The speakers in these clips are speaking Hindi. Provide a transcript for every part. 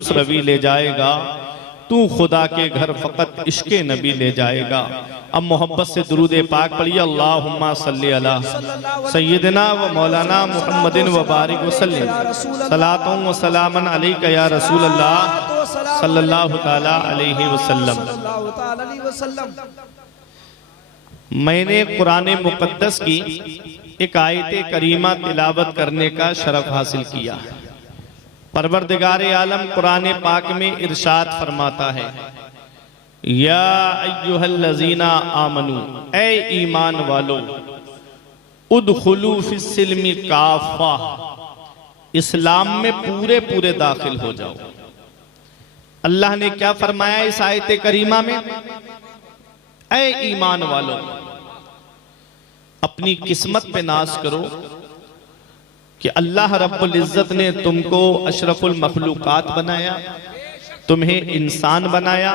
रवि ले जाएगा, तू खुदा के घर फ़कत इश्क़े नबी ले जाएगा। अब मोहब्बत से दुरूद पाक पढ़िए, अल्लाहुम्मा सल्ली अला सय्यिदना व मौलाना मुहम्मदिन व बारिक वसल्लिम सलातों व सलामन अलैका या रसूल अल्लाह सल्लल्लाहु ताला अलैहि वसल्लम। मैंने कुरान मुक़द्दस की एक आयत करीमा तिलावत करने का शरफ हासिल किया। परवरदिगार आलम कुरान पाक में इरशाद फरमाता है, या अय्युहल्लज़ीना आमनू, ए ईमान वालो, उदखुलू फिस्सिल्मि काफ़ा, इस्लाम में पूरे पूरे दाखिल हो जाओ। अल्लाह ने क्या फरमाया इस आयत करीमा में? ए ईमान वालो, अपनी किस्मत पे नाज करो कि अल्लाह रब्बुल इज्जत ने तुमको अशरफुल मखलूकात बनाया, तुम्हें इंसान बनाया,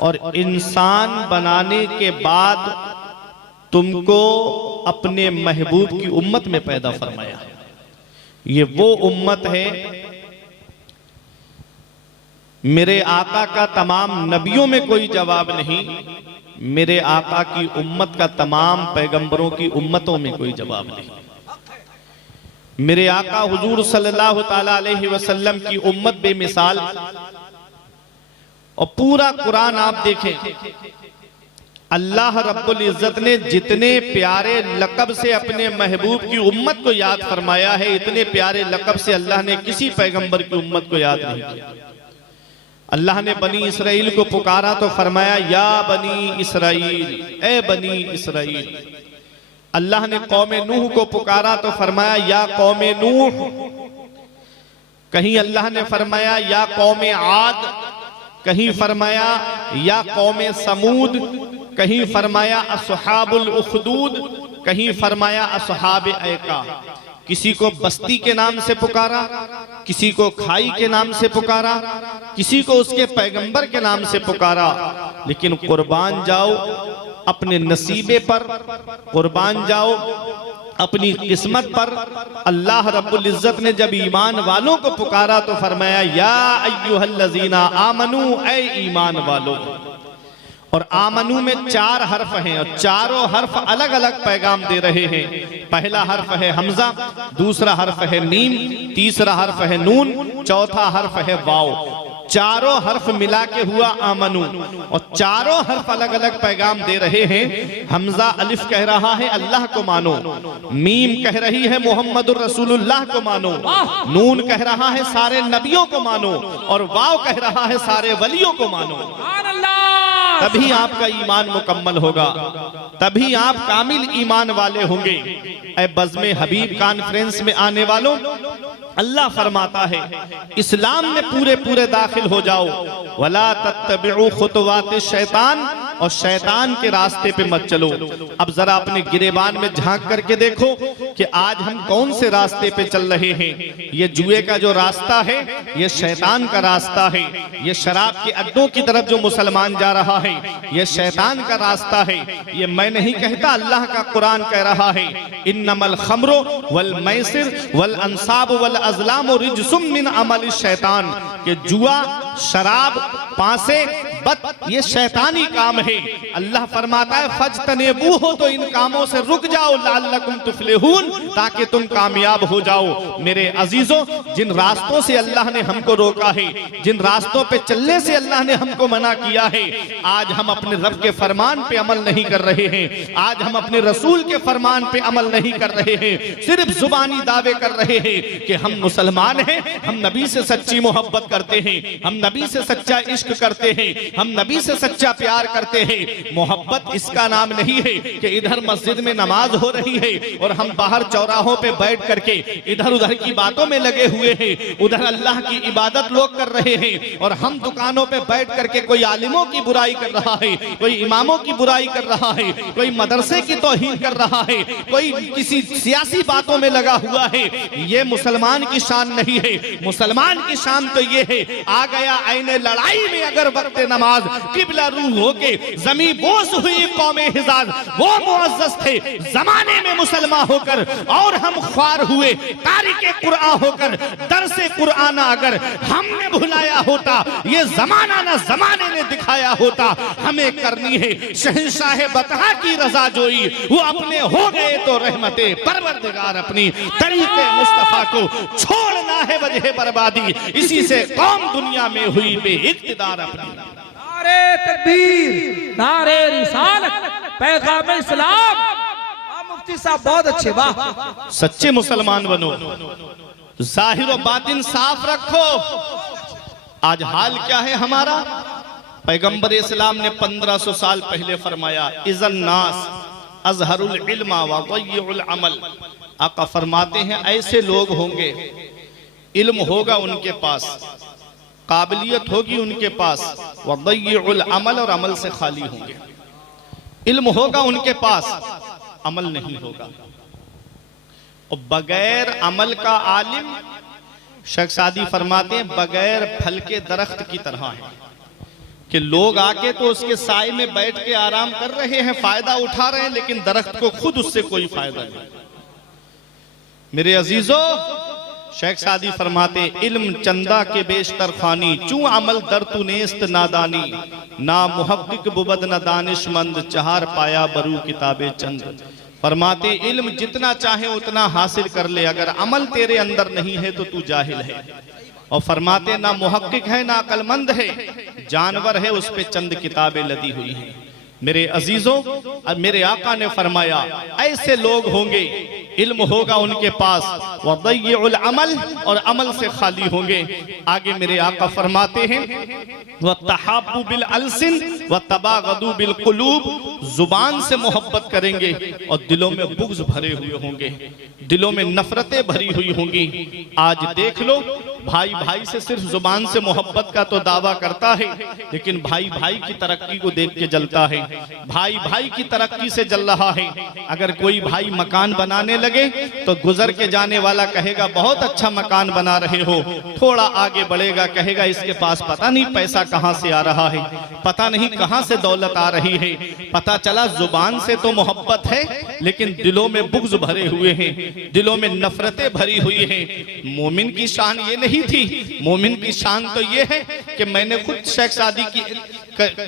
और इंसान बनाने के बाद तुमको अपने महबूब की उम्मत में पैदा फरमाया। ये वो उम्मत है, मेरे आका का तमाम नबियों में कोई जवाब नहीं, मेरे आका की उम्मत का तमाम पैगंबरों की उम्मतों में कोई जवाब नहीं। मेरे आका हुजूर सल्लल्लाहु ताला अलैहि वसल्लम की उम्मत बेमिसाल, और पूरा कुरान आप देखें, अल्लाह रब्बुल इज्जत ने जितने प्यारे लक़ब से अपने महबूब की उम्मत को याद फरमाया है, इतने प्यारे लक़ब से अल्लाह ने किसी पैगंबर की उम्मत को याद नहीं किया। अल्लाह ने बनी इसराइल को पुकारा तो फरमाया, या बनी इसराइल, ए बनी इसराइल। अल्लाह ने कौमे नूह को पुकारा तो फरमाया, या कौमे नूह। कहीं अल्लाह ने फरमाया या कौमे आद, कहीं फरमाया या कौमे समूद, कहीं फरमाया असहाबुल उखदूद, कहीं फरमाया असहाब ऐका। किसी को बस्ती के नाम से पुकारा, किसी को खाई के नाम से पुकारा, किसी को उसके पैगंबर के नाम से पुकारा। लेकिन कुर्बान जाओ अपने नसीबे पर, कुर्बान जाओ अपनी किस्मत पर। अल्लाह रब्बुल इज्जत ने जब ईमान वालों को पुकारा तो फरमाया, या अय्युहल्लज़ीना आमनू, ए ईमान वालों। और आमनू में 4 हर्फ हैं, और चारों हर्फ अलग अलग पैगाम दे रहे हैं। पहला हर्फ है हमजा, दूसरा हर्फ है मीम, तीसरा हर्फ है नून, चौथा हर्फ है वाव। चारों हर्फ मिला के हुआ आमनू, और चारों हर्फ अलग अलग पैगाम दे रहे हैं। हमजा अलिफ कह रहा है अल्लाह को मानो, मीम कह रही है मोहम्मदुर रसूलुल्लाह को मानो, नून कह रहा है सारे नबियों को मानो, और वाव कह रहा है सारे वलियों को मानो। तभी आपका ईमान मुकम्मल होगा, तभी आप कामिल ईमान वाले होंगे। ऐ बज़्मे हबीब कॉन्फ्रेंस में आने वालों, अल्लाह फरमाता है इस्लाम में पूरे पूरे दाखिल हो जाओ। वला तत्तबिउ खुतवात शैतान, और शैतान के रास्ते पे मत चलो। अब जरा अपने गिरेबान में झांक करके देखो कि आज हम कौन से रास्ते पे चल रहे हैं। ये जुए का जो रास्ता है, ये शैतान का रास्ता है। ये शराब के अड्डों की तरफ जो मुसलमान जा रहा है, ये शैतान का रास्ता है। ये मैं नहीं कहता, अल्लाह का कुरान कह रहा है, इन्नमल खम्रो वल मैसिर वल अंसाब वल अज़लाम रिज्सुम मिन अमल शैतान। कि जुआ, शराब, पासे, बत, ये शैतानी काम है। अल्लाह फरमाता है फज्तनेबू हो, तो इन कामों से रुक जाओ, लअल्लकुम तुफ्लिहून, ताकि तुम कामयाब हो जाओ। मेरे अजीजों, जिन रास्तों से अल्लाह ने हमको रोका है, जिन रास्तों पे चलने से अल्लाह ने हमको मना किया है, आज हम अपने रब के फरमान पे अमल नहीं कर रहे हैं। आज हम अपने रसूल के फरमान पे अमल नहीं कर रहे हैं। सिर्फ जुबानी दावे कर रहे हैं कि हम मुसलमान हैं, हम नबी से सच्ची मोहब्बत करते हैं, हम नबी से सच्चा इश्क करते हैं, हम नबी से सच्चा प्यार करते हैं। मोहब्बत इसका नाम नहीं है कि इधर मस्जिद में नमाज हो रही है और हम बाहर चौराहों पे बैठ करके इधर उधर की बातों में लगे हुए हैं, उधर अल्लाह की इबादत लोग कर रहे हैं, और हम दुकानों पे बैठ करके कोई आलिमों की बुराई कर रहा है, कोई इमामों की बुराई कर रहा है, कोई मदरसे की तौहीन कर रहा है, कोई किसी सियासी बातों में लगा हुआ है। ये मुसलमान की शान नहीं है। मुसलमान की शान तो ये है, आ गया आईने लड़ाई में अगर वक्त नमाज नमाज, किबला रू होके जमी बोस हुई कौम हिजाज। वो मुअज्जज थे जमाने में मुसलमान होकर, और हम ख्वार हुए तारिके कुरान होकर। दरसे कुरान अगर हमने भुलाया होता, ये जमाना ना जमाने ने दिखाया होता। हमें करनी है शहंशाह बतहा की रजा जोई, वो अपने हो गए तो रहमते परवरदिगार अपनी। तरीके मुस्तफा को छोड़ना है वजह बर्बादी, इसी से कौम दुनिया में हुई बेइख्तिदार अपनी। नारे तकबीर, नारे रिसालत, पैगाम इस्लाम। मुफ्ती साहब बहुत अच्छे, वाह। सच्चे मुसलमान बनो, जाहिर और बातिन साफ रखो। आज हाल क्या है हमारा? पैगंबर इस्लाम ने 1500 साल पहले फरमाया, इज़न नास अज़हरुल इल्मा व ज़य्युल अमल। आका फरमाते हैं ऐसे लोग होंगे, इल्म होगा उनके पास, काबिलियत होगी उनके पास, व ज़य्युल अमल, और अमल से खाली होंगे। इल्म होगा उनके पास, अमल नहीं होगा। और बगैर अमल का आलिम, शेख सादी फरमाते हैं, बगैर फल के दरख्त की तरह है कि लोग आके तो उसके साए में बैठ के आराम कर रहे हैं, फायदा उठा रहे हैं, लेकिन दरख्त को खुद उससे कोई फायदा नहीं। मेरे अजीजों, शेख सादी फरमाते, इल्म चंदा के बेशतर खानी, चू अमल दर तू नेस्त नादानी, ना मुहक्किक बुबद न दानिशमंद, चहार पाया बरू किताबे चंद। फरमाते इल्म जितना चाहे उतना हासिल कर ले, अगर अमल तेरे अंदर नहीं है तो तू जाहिल है। और फरमाते ना मुहक्किक है ना अकलमंद है, जानवर है, उस पे चंद किताबें लदी हुई हैं। मेरे अजीजों, अब मेरे आका ने फरमाया ऐसे लोग होंगे, इल्म होगा उनके पास, व ज़य्युल अमल, और अमल से खाली होंगे। आगे मेरे आका फरमाते हैं, व तहाब्बु बिल अलसिन व तबागदु बिल कुलूब, जुबान से मोहब्बत करेंगे और दिलों में बुग़्ज़ भरे हुए होंगे, दिलों में नफरतें भरी हुई होंगी। आज देख लो, भाई भाई से सिर्फ जुबान से मोहब्बत का तो दावा करता है, लेकिन भाई भाई की तरक्की को देख के जलता है, भाई भाई की तरक्की से जल रहा है। अगर कोई भाई मकान बनाने लगे तो गुजर के जाने वाला कहेगा बहुत अच्छा मकान बना रहे हो, थोड़ा आगे बढ़ेगा कहेगा इसके पास पता नहीं पैसा कहां से आ रहा है, पता नहीं कहां से दौलत आ रही है। पता चला जुबान से तो मोहब्बत है, लेकिन दिलों में बुग़्ज़ भरे हुए हैं, दिलों में नफरतें भरी हुई हैं। मोमिन की शान ये नहीं थी, मोमिन की शान तो ये है कि मैंने खुद शेख सादी की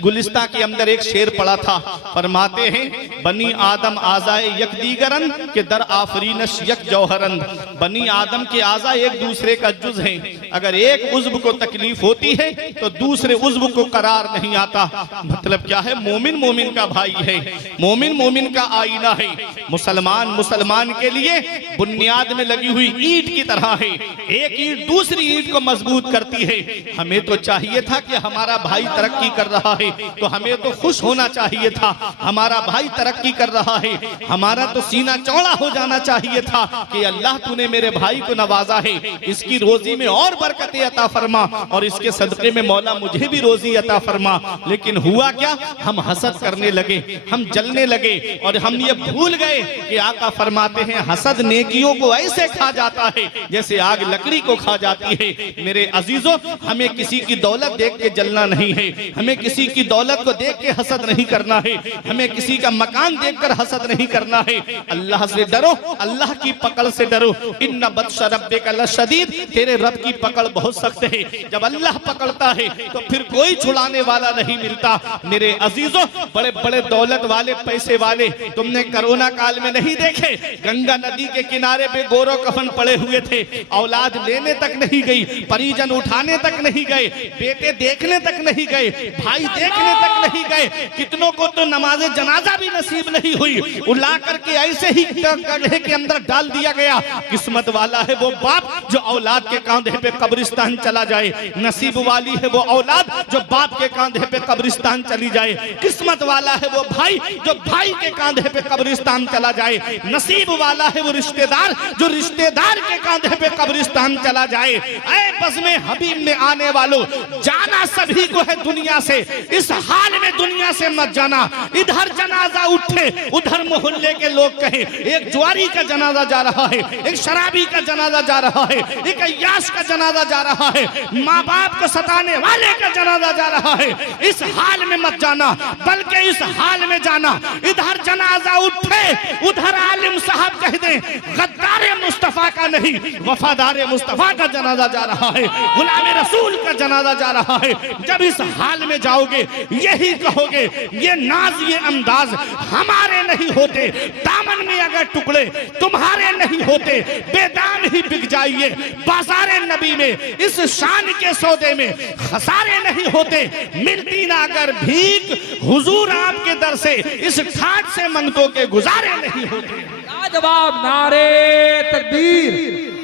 गुलिस्ता के अंदर एक शेर पढ़ा था। फरमाते हैं, बनी आदम आज़ाए यक दीगरन के दर आफरीनश यक जौहरन। बनी आदम के आज़ा एक दूसरे का जुज़ हैं, अगर एक उज़्व को तकलीफ होती है तो दूसरे उज़्व को करार नहीं आता। मतलब क्या है? मोमिन मोमिन का भाई है, मोमिन मोमिन का आईना है। मुसलमान मुसलमान के लिए बुनियाद में लगी हुई ईंट की तरह है, एक ईंट दूसरी ईंट को मजबूत करती है। हमें तो चाहिए था कि हमारा भाई तरक्की कर रहा है तो हमें तो खुश होना चाहिए था, हमारा भाई तरक्की कर रहा है, हमारा तो सीना चौड़ा हो जाना चाहिए था कि अल्लाह तूने मेरे भाई को नवाजा है, इसकी रोजी में और बरकतें अता फरमा और इसके सदके में मौला मुझे भी रोजी अता फरमा। लेकिन हुआ क्या? हम हसद करने लगे, हम जलने लगे और हम ये भूल गए कि आका फरमाते हैं हसद नेकियों को ऐसे खा जाता है जैसे आग लकड़ी को खा जाती है। मेरे अजीजों, हमें किसी की दौलत देख के जलना नहीं है, हमें किसी की दौलत को देख के हसद नहीं करना है, हमें किसी का मकान देखकर हसद नहीं करना है। अल्लाह से डरो, अल्लाह की पकड़ से डरो। इन्ना बत्श रब्बिका लशदीद, तेरे रब की पकड़ बहुत सख्त है। जब अल्लाह पकड़ता है तो फिर कोई छुड़ाने वाला नहीं मिलता। मेरे अजीजों, बड़े बड़े दौलत वाले पैसे वाले तुमने कोरोना काल में नहीं देखे? गंगा नदी के किनारे पे गोरो कफन पड़े हुए थे, औलाद लेने तक नहीं गई, परिजन उठाने तक नहीं गए, बेटे देखने तक नहीं गए, भाई देखने तक नहीं गए, कितनों को तो नमाज़े जनाजा भी नसीब नहीं हुई, उला करके ऐसे ही गड्ढे के अंदर डाल दिया गया। किस्मत वाला है वो बाप जो औलाद के कांधे पे कब्रिस्तान चला जाए, नसीब वाली है वो औलाद जो बाप के कांधे पे कब्रिस्तान चली जाए, किस्मत वाला है वो भाई जो भाई के कांधे पे कब्रिस्तान चला जाए, नसीब वाला है वो रिश्तेदार जो रिश्तेदार के कांधे पे कब्रिस्तान चला जाए। ऐ बज़्म हबीब में आने वालों, जाना सभी को है दुनिया से, इस हाल में दुनिया से मत जाना। इधर जनाजा उठे, उधर मोहल्ले के लोग कहें एक जुआरी का जनाजा जा रहा है, एक शराबी का जनाजा जा रहा है, एक अय्याश का जनाजा जा रहा है, माँ बाप को सताने वाले का जनाजा जा रहा है। इस हाल में मत जाना, बल्कि इस हाल में जाना इधर जनाजा उठे उधर आलिम साहब कह दें गद्दारे मुस्तफा का नहीं, वफादार मुस्तफा का जनाजा जा रहा है, गुलाम रसूल का जनाजा जा रहा है। जब इस हाल में जाओगे यही कहोगे ये नाज ये अंदाज हमारे नहीं होते, दामन में अगर टुकड़े तुम्हारे नहीं होते, बेदाम ही बिक जाइए बाजारे नबी में। इस शान के सौदे में खसारे नहीं होते, मिलती ना अगर भीख हुजूर आपके दर से इस ठाट से मंगतों के गुजारे नहीं होते। जवाब नारे तकबीर,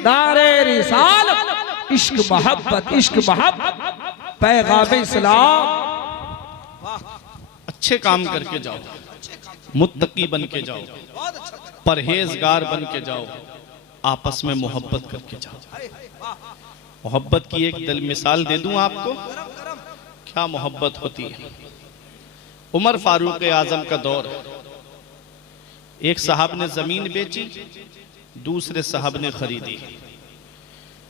नारे रिसालत, इश्क मोहब्बत, इश्क मोहब्बत, पैगाम इस्लाम। अच्छे काम करके जाओ, मुत्तकी बन के जाओ, परहेजगार बन के जाओ, आपस में मोहब्बत करके जाओ। मोहब्बत की एक दिल मिसाल दे दूं आपको, क्या मोहब्बत होती है। उमर फारूक आजम का दौर, एक साहब ने जमीन बेची, दूसरे साहब ने खरीदी,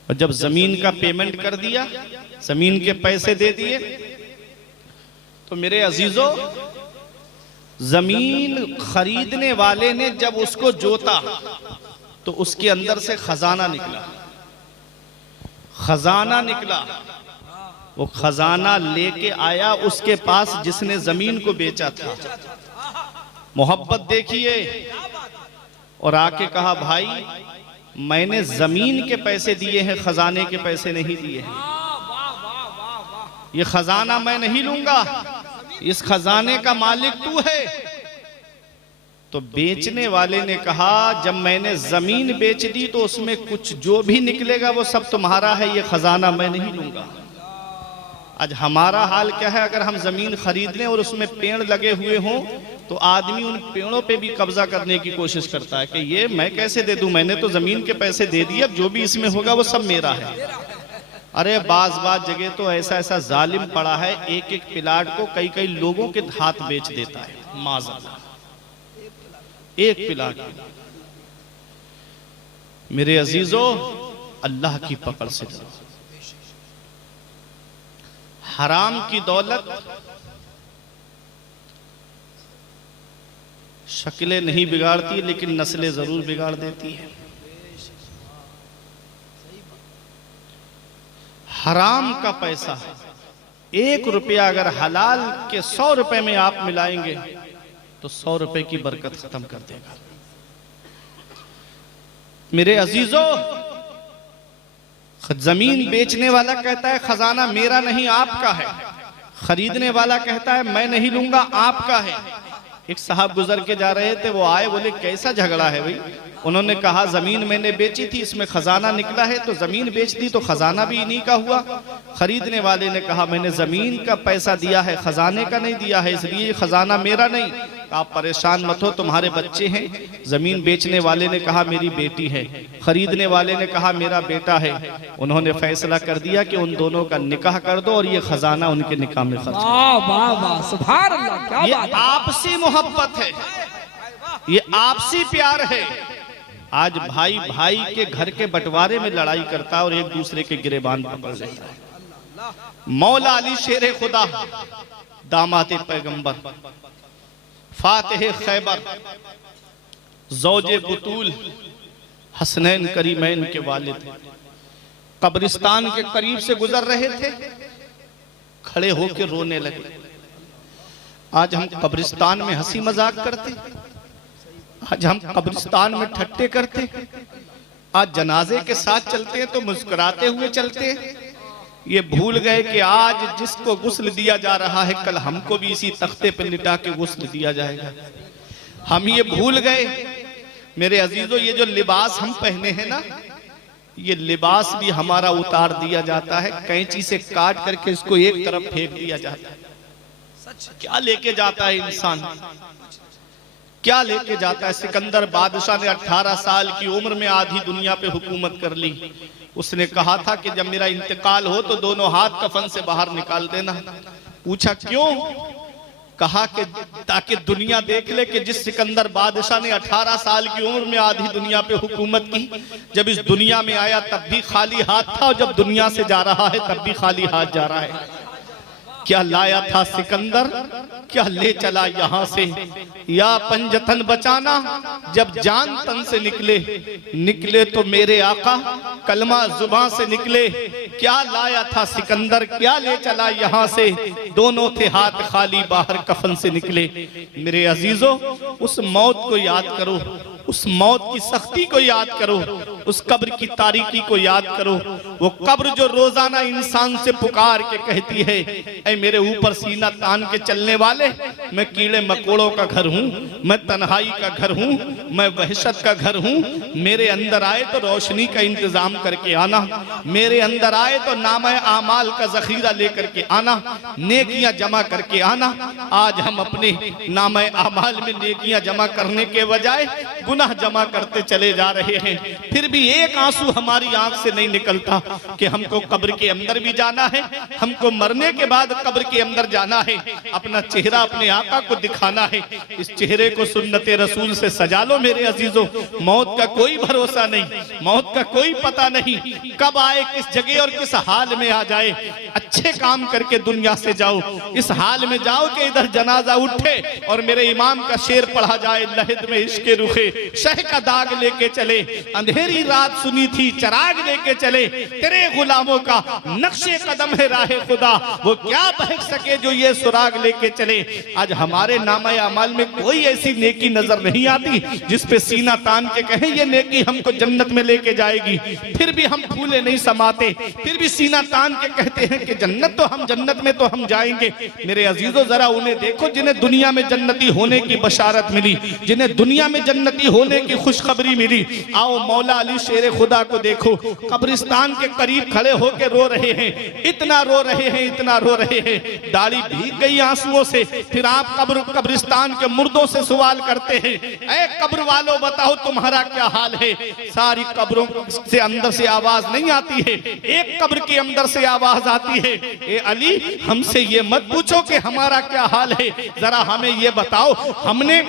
और जब जमीन का पेमेंट कर दिया, जमीन के पैसे दे दिए, तो मेरे अजीजों जमीन खरीदने वाले ने जब उसको जोता तो उसके अंदर से खजाना निकला, खजाना निकला। वो खजाना लेके आया उसके पास जिसने जमीन को बेचा था। मोहब्बत देखिए, और आके कहा भाई मैंने जमीन के पैसे दिए हैं, खजाने के पैसे नहीं दिए हैं, ये खजाना मैं नहीं लूंगा, इस खजाने का मालिक तू है। तो बेचने वाले ने कहा जब मैंने जमीन बेच दी तो उसमें कुछ जो भी निकलेगा वो सब तुम्हारा है, ये खजाना मैं नहीं लूंगा। आज हमारा हाल क्या है, अगर हम जमीन खरीद लें और उसमें पेड़ लगे हुए हों तो आदमी उन पेड़ों पे भी कब्जा करने की कोशिश करता है कि ये मैं कैसे दे दूं, मैंने तो जमीन के पैसे दे दिए, अब जो भी इसमें होगा वो सब मेरा है। अरे बाज जगह तो ऐसा ऐसा जालिम पड़ा है, एक एक प्लाट को कई कई लोगों के हाथ बेच देता है, माज़अल्लाह, एक प्लाट। मेरे अजीजों अल्लाह की पकड़ से डरो। हराम की दौलत शक्लें नहीं बिगाड़ती लेकिन नस्लें जरूर बिगाड़ देती है। हराम का पैसा 1 रुपया अगर हलाल के 100 रुपए में आप मिलाएंगे तो 100 रुपए की बरकत खत्म कर देगा। मेरे अजीजों जमीन बेचने वाला कहता है खजाना मेरा नहीं आपका है, खरीदने वाला कहता है मैं नहीं लूंगा आपका है। एक साहब गुजर के जा रहे थे, वो आए, बोले कैसा झगड़ा है भाई। उन्होंने कहा जमीन मैंने बेची थी, इसमें खजाना निकला है, तो जमीन बेच दी तो खजाना भी इन्हीं का हुआ। खरीदने वाले ने कहा मैंने जमीन का पैसा दिया है, खजाने का नहीं दिया है, इसलिए खजाना मेरा नहीं। आप परेशान मत हो, तुम्हारे बच्चे हैं। जमीन बेचने वाले ने कहा मेरी बेटी है, खरीदने वाले ने कहा मेरा बेटा है। उन्होंने फैसला कर दिया कि उन दोनों का निकाह कर दो और ये खजाना उनके निकाह में खर्च। सुभान अल्लाह, क्या ये बात है। आपसी मोहब्बत है, ये आपसी प्यार है। आज भाई भाई के घर के बंटवारे में लड़ाई करता है और एक दूसरे के गिरेबान पकड़ लेता है। मौला अली शेर खुदा, दामाते पैगंबर, फातिह खैबर, ज़ौजे बुतूल, हसनैन करीमैन के वालिद कब्रिस्तान के करीब से गुजर रहे थे, खड़े होकर रोने लगे। आज हम कब्रिस्तान में हंसी मजाक करते, आज हम कब्रिस्तान में ठट्टे करते, आज जनाजे के साथ चलते हैं तो मुस्कुराते हुए चलते हैं। ये भूल गए कि आज जिसको गुस्ल दिया जा रहा है कल हमको भी इसी तख्ते पर लिटा के गुस्ल दिया जाएगा। हम ये भूल गए। मेरे अजीजों ये जो लिबास हम पहने हैं ना, ये लिबास भी हमारा उतार दिया जाता है, कैंची से काट करके इसको एक तरफ फेंक दिया जाता है। क्या लेके जाता है इंसान, क्या लेके जाता है। सिकंदर बादशाह ने 18 साल की उम्र में आधी दुनिया पे हुकूमत कर ली। उसने कहा था कि जब मेरा इंतकाल हो तो दोनों हाथ कफन से बाहर निकाल देना। पूछा क्यों? कहा कि ताकि दुनिया देख ले कि जिस सिकंदर बादशाह ने 18 साल की उम्र में आधी दुनिया पे हुकूमत की, जब इस दुनिया में आया तब भी खाली हाथ था और जब दुनिया से जा रहा है तब भी खाली हाथ जा रहा है। क्या लाया था सिकंदर, क्या ले चला यहां से? या पंजतन बचाना, जब जान तन से निकले तो मेरे आका कलमा जुबान से निकले। क्या लाया था सिकंदर, क्या ले चला यहां से? दोनों थे हाथ खाली, बाहर कफन से निकले। मेरे अजीजों, उस मौत को याद करो, उस मौत की सख्ती को याद करो, उस कब्र की तारीकी को याद करो। वो कब्र जो रोजाना इंसान से पुकार के कहती है, ऐ मेरे ऊपर सीना तान के चलने वाले, मैं कीड़े मकोड़ों का घर हूँ, मैं तन्हाई का घर हूँ, मैं वहशत का घर हूँ। मेरे अंदर आए तो रोशनी का इंतजाम करके आना, मेरे अंदर आए तो नामे आमाल का जखीरा लेकर के आना, नेकियां जमा करके आना। आज हम अपने नामे आमाल में नेकियां जमा करने के बजाय गुनाह जमा करते चले जा रहे हैं। फिर भी एक आंसू हमारी आंख से नहीं निकलता कि हमको कब्र के अंदर भी जाना है, हमको मरने के बाद कब्र के अंदर जाना है, अपना चेहरा अपने आका को दिखाना है। इस चेहरे को सुन्नते रसूल से सजा लो मेरे अजीजों। मौत का कोई भरोसा नहीं, मौत का कोई पता नहीं, कब आए, किस जगह और किस हाल में आ जाए। अच्छे काम करके दुनिया से जाओ, इस हाल में जाओ कि इधर जनाजा उठे और मेरे इमाम का शेर पढ़ा जाए, लहद में इश्क रुखे शह का दाग लेके चले, अंधेरी रात सुनी थी चराग लेके चले, तेरे गुलामों का नक्शे कदम है राहे खुदा, वो क्या बहक सके जो ये सुराग लेके चले। आज हमारे नामे अमाल में कोई ऐसी नेकी नजर नहीं आती जिस पे सीना तान के कहें ये नेकी हमको जन्नत में लेके जाएगी। फिर भी हम फूले नहीं समाते, फिर भी सीना तान के कहते हैं कि जन्नत में तो हम जाएंगे। मेरे अजीजों, जरा उन्हें देखो जिन्हें दुनिया में जन्नती होने की बशारत मिली, जिन्हें दुनिया में जन्नती होने की खुशखबरी मिली। आओ मौला अली शेर खुदा को देखो, कब्रिस्तान के करीब खड़े होकर रो रहे हैं, इतना रो रहे हैं, इतना रो रहे हैं, दाढ़ी भीग गई आंसुओं से। फिर आप कब्रिस्तान के मुर्दों से सवाल करते हैं, ऐ कब्र वालों बताओ तुम्हारा क्या हाल है? सारी कब्रों से अंदर से आवाज नहीं आती है, एक कब्र के अंदर से आवाज आती है, ए अली हमसे ये मत पूछो कि हमारा क्या हाल है, जरा हमें ये बताओ, हमने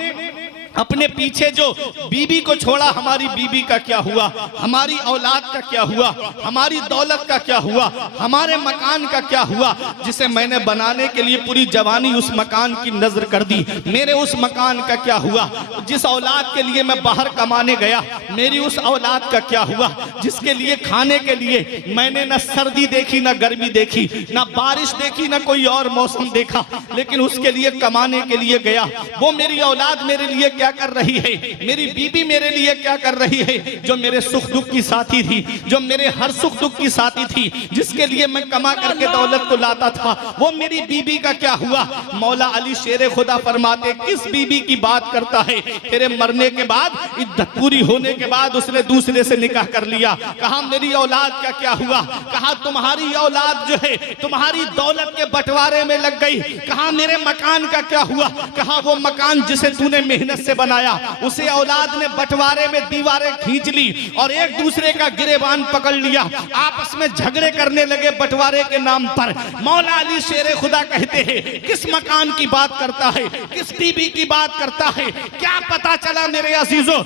अपने पीछे जो बीबी को छोड़ा, हमारी बीबी का क्या हुआ, हमारी औलाद का क्या हुआ, हमारी दौलत का क्या हुआ, हमारे मकान का क्या हुआ, जिसे मैंने बनाने के लिए पूरी जवानी उस मकान की नजर कर दी, मेरे उस मकान का क्या हुआ? जिस औलाद के लिए मैं बाहर कमाने गया, मेरी उस औलाद का क्या हुआ? जिसके लिए खाने के लिए मैंने न सर्दी देखी, न गर्मी देखी, न बारिश देखी, न कोई और मौसम देखा, लेकिन उसके लिए कमाने के लिए गया। वो मेरी औलाद मेरे लिए क्या कर रही है, मेरी बीबी मेरे लिए क्या कर रही है? जो मेरे सुख दुख की साथी थी, जो मेरे हर सुख दुख की साथी थी, जिसके लिए मैं कमा करके दौलत को लाता था, वो मेरी बीबी का क्या हुआ? मौला अली शेर खुदा फरमाते, किस बीबी की बात करता है? तेरे मरने के बाद, इद्दत पूरी होने के बाद उसने दूसरे से निकाह कर लिया। कहा मेरी औलाद का क्या हुआ? कहा तुम्हारी औलाद जो है तुम्हारी दौलत के बंटवारे में लग गई। कहा मेरे मकान का क्या हुआ? कहा वो मकान जिसे तूने मेहनत से बनाया, उसे औलाद ने बंटवारे में दीवारें खींच ली और एक दूसरे का गिरेबान पकड़ लिया, आपस में झगड़े करने लगे बंटवारे के नाम पर। मौला अली शेर खुदा कहते हैं, किस मकान की बात करता है, किस बीबी की बात करता है? क्या पता चला मेरे अजीजों,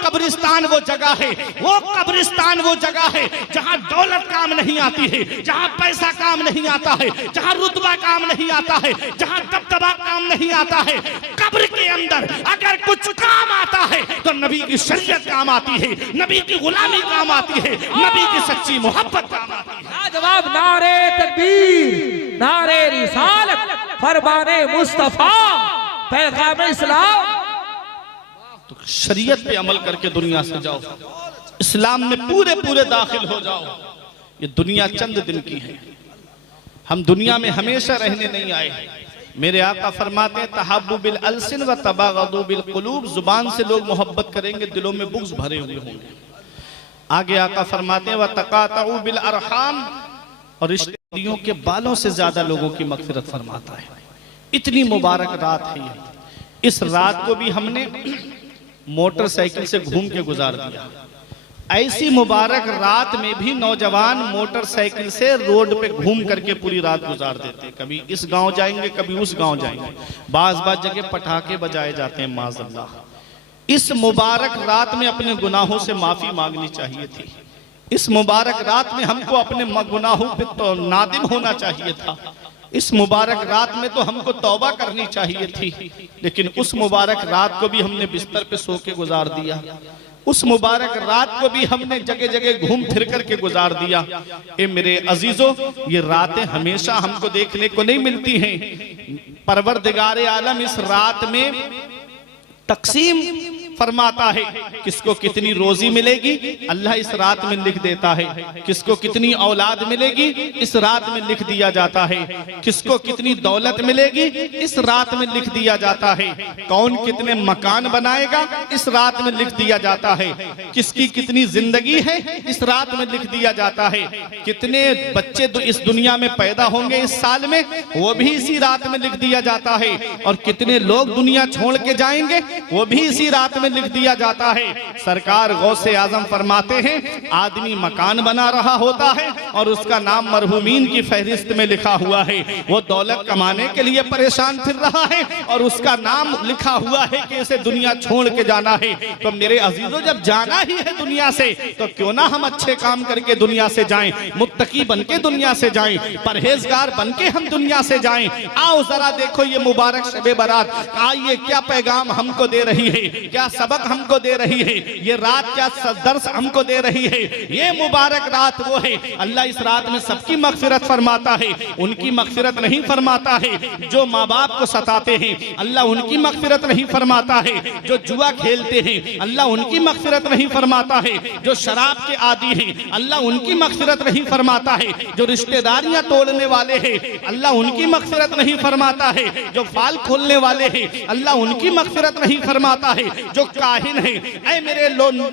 कब्रिस्तान वो जगह है, वो कब्रिस्तान वो जगह है जहां दौलत काम नहीं आती है, जहां पैसा काम नहीं आता है, जहां रुतबा काम नहीं आता है, जहां दबदबा काम नहीं आता है। कब्र के अंदर अगर कुछ काम आता है तो नबी की शरीयत काम आती है, नबी की गुलामी काम आती है, नबी की सच्ची मोहब्बत काम आती है। जवाब नारे तकबीर, नारे रिसालत, फरमाने मुस्तफा, पैगाम इस्लाम। तो शरीयत पे अमल करके दुनिया से जाओ, इस्लाम में पूरे पूरे दाखिल हो जाओ। ये दुनिया चंद दिन की है, हम दुनिया में हमेशा रहने नहीं आए। मेरे आका फरमाते हैं, तहब्बु बिल अलसिन व तबागदु बिल कुलूब, जुबान से लोग मोहब्बत करेंगे, दिलों में बुग़्ज़ भरे हुए होंगे। आगे आका फरमाते हैं, व तकातउ बिल अरहाम, और रिश्तेदारों के बालों से ज्यादा लोगों की मग़फ़िरत फरमाता है। इतनी मुबारक रात है ये। इस रात को भी हमने मोटरसाइकिल से घूम के गुजार दिया, ऐसी मुबारक रात में भी नौजवान मोटरसाइकिल से रोड पे घूम करके पूरी रात गुजार देते, कभी इस गांव जाएंगे कभी उस गांव जाएंगे, बाज जगह पटाखे बजाए जाते हैं माज़अल्लाह। इस मुबारक रात में अपने गुनाहों से माफी मांगनी चाहिए थी। इस मुबारक रात में हमको अपने गुनाहों पे तो नादिम होना चाहिए था। इस मुबारक रात में तो हमको तौबा करनी चाहिए थी, लेकिन उस मुबारक रात को भी हमने बिस्तर पे सो के गुजार दिया। उस मुबारक रात को भी हमने जगह जगह घूम फिर करके गुजार दिया। ए मेरे अजीजों, ये रातें हमेशा हमको देखने को नहीं मिलती हैं। परवरदिगार आलम इस रात में तकसीम फरमाता है, किसको कितनी रोजी मिलेगी अल्लाह इस रात में लिख देता है, किसको कितनी औलाद मिलेगी इस रात में लिख दिया जाता है, किसको कितनी दौलत मिलेगी इस रात में लिख दिया जाता है, कौन कितने मकान बनाएगा इस रात में लिख दिया जाता है, किसकी कितनी जिंदगी है इस रात में लिख दिया जाता है, कितने बच्चे इस दुनिया में पैदा होंगे इस साल में वो भी इसी रात में लिख दिया जाता है, और कितने लोग दुनिया छोड़ के जाएंगे वो भी इसी रात में लिख दिया जाता है। सरकार गौसे आजम फरमाते हैं, आदमी मकान बना रहा होता है और उसका नाम मरहूमीन की फहरिस्त में लिखा हुआ है। वो दौलत कमाने के लिए परेशान फिर रहा है और उसका नाम लिखा हुआ है कि इसे दुनिया छोड़ के जाना है। तो मेरे अजीजों, जब जाना ही है दुनिया से तो क्यों ना हम अच्छे काम करके दुनिया से जाएं, मुत्तकी बन के दुनिया से जाएं, परहेजगार बन के हम दुनिया से जाएं। आओ जरा देखो ये मुबारक शबे बारात, आइए क्या पैगाम हमको दे रही है, क्या सबक हमको दे रही है, ये रात क्या दर्स हमको दे रही है। ये मुबारक रात वो है, अल्लाह इस रात में सबकी मगफिरत फरमाता है, उनकी मगफिरत नहीं फरमाता है जो माँ बाप को सताते हैं, अल्लाह उनकी मगफिरत नहीं फरमाता है जो जुआ खेलते हैं, अल्लाह उनकी मगफिरत नहीं फरमाता है जो शराब के आदी हैं, अल्लाह उनकी मगफिरत नहीं फरमाता है जो रिश्तेदारियां तोड़ने वाले हैं, अल्लाह उनकी मगफिरत नहीं फरमाता है जो फाल खोलने वाले हैं, अल्लाह उनकी मगफिरत नहीं फरमाता है जो काहिन है। ऐ मेरे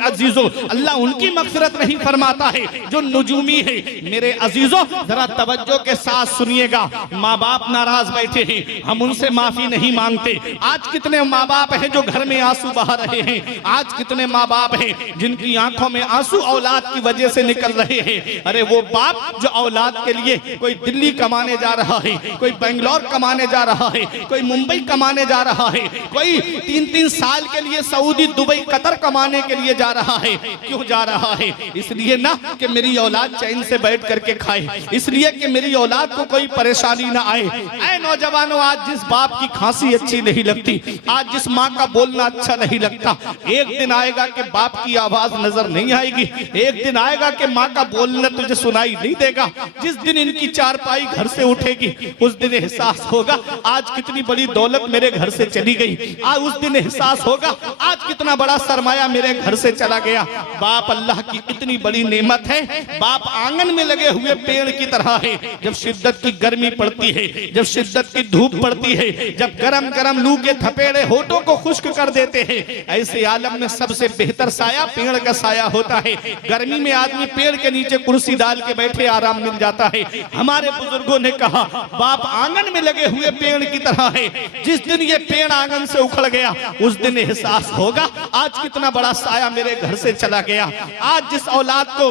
अजीजों, अल्लाह उनकी मगफिरत नहीं फरमाता है जो नुजूमी है। मेरे अजीजों, जरा तवज्जो के साथ सुनिएगा। माँ बाप नाराज बैठे हैं, हम उनसे माफी नहीं मांगते। आज कितने माँ बाप हैं जो घर में आंसू बहा रहे हैं, आज कितने माँ बाप हैं जिनकी आंखों में आंसू औलाद की वजह से निकल रहे हैं। अरे वो बाप जो औलाद के लिए कोई दिल्ली कमाने जा रहा है, कोई बेंगलोर कमाने जा रहा है, कोई मुंबई कमाने जा रहा है, कोई 3-3 साल के लिए सऊदी, दुबई, कतर कमाने के लिए जा रहा है। क्यों जा रहा है? इसलिए ना कि मेरी औलाद चैन से बैठ करके खाए, इसलिए कि मेरी औलाद को कोई परेशानी ना आए। ऐ नौजवानों, आज जिस बाप की खांसी अच्छी नहीं लगती, आज जिस माँ का बोलना अच्छा नहीं लगता, एक दिन आएगा कि बाप की आवाज नजर नहीं आएगी, एक दिन आएगा कि माँ का बोलना तुझे सुनाई नहीं देगा। जिस दिन इनकी चारपाई घर से उठेगी उस दिन एहसास होगा आज कितनी बड़ी दौलत मेरे घर से चली गई, आज उस दिन एहसास होगा आज कितना बड़ा सरमाया मेरे घर से चला गया। बाप अल्लाह की इतनी बड़ी नेमत है। बाप आंगन में लगे हुए पेड़ की तरह है। जब शिद्दत की गर्मी पड़ती है, जब शिद्दत की धूप पड़ती है, जब गरम गरम लू के थपेड़े होठों को खुश्क कर देते हैं, ऐसे आलम में सबसे बेहतर साया पेड़ का साया होता है। गर्मी में आदमी पेड़ के नीचे कुर्सी डाल के बैठे आराम मिल जाता है। हमारे बुजुर्गों ने कहा बाप आंगन में लगे हुए पेड़ की तरह है। जिस दिन ये पेड़ आंगन से उखड़ गया उस दिन एहसास होगा आज कितना बड़ा साया मेरे घर से चला गया। आज जिस औलाद को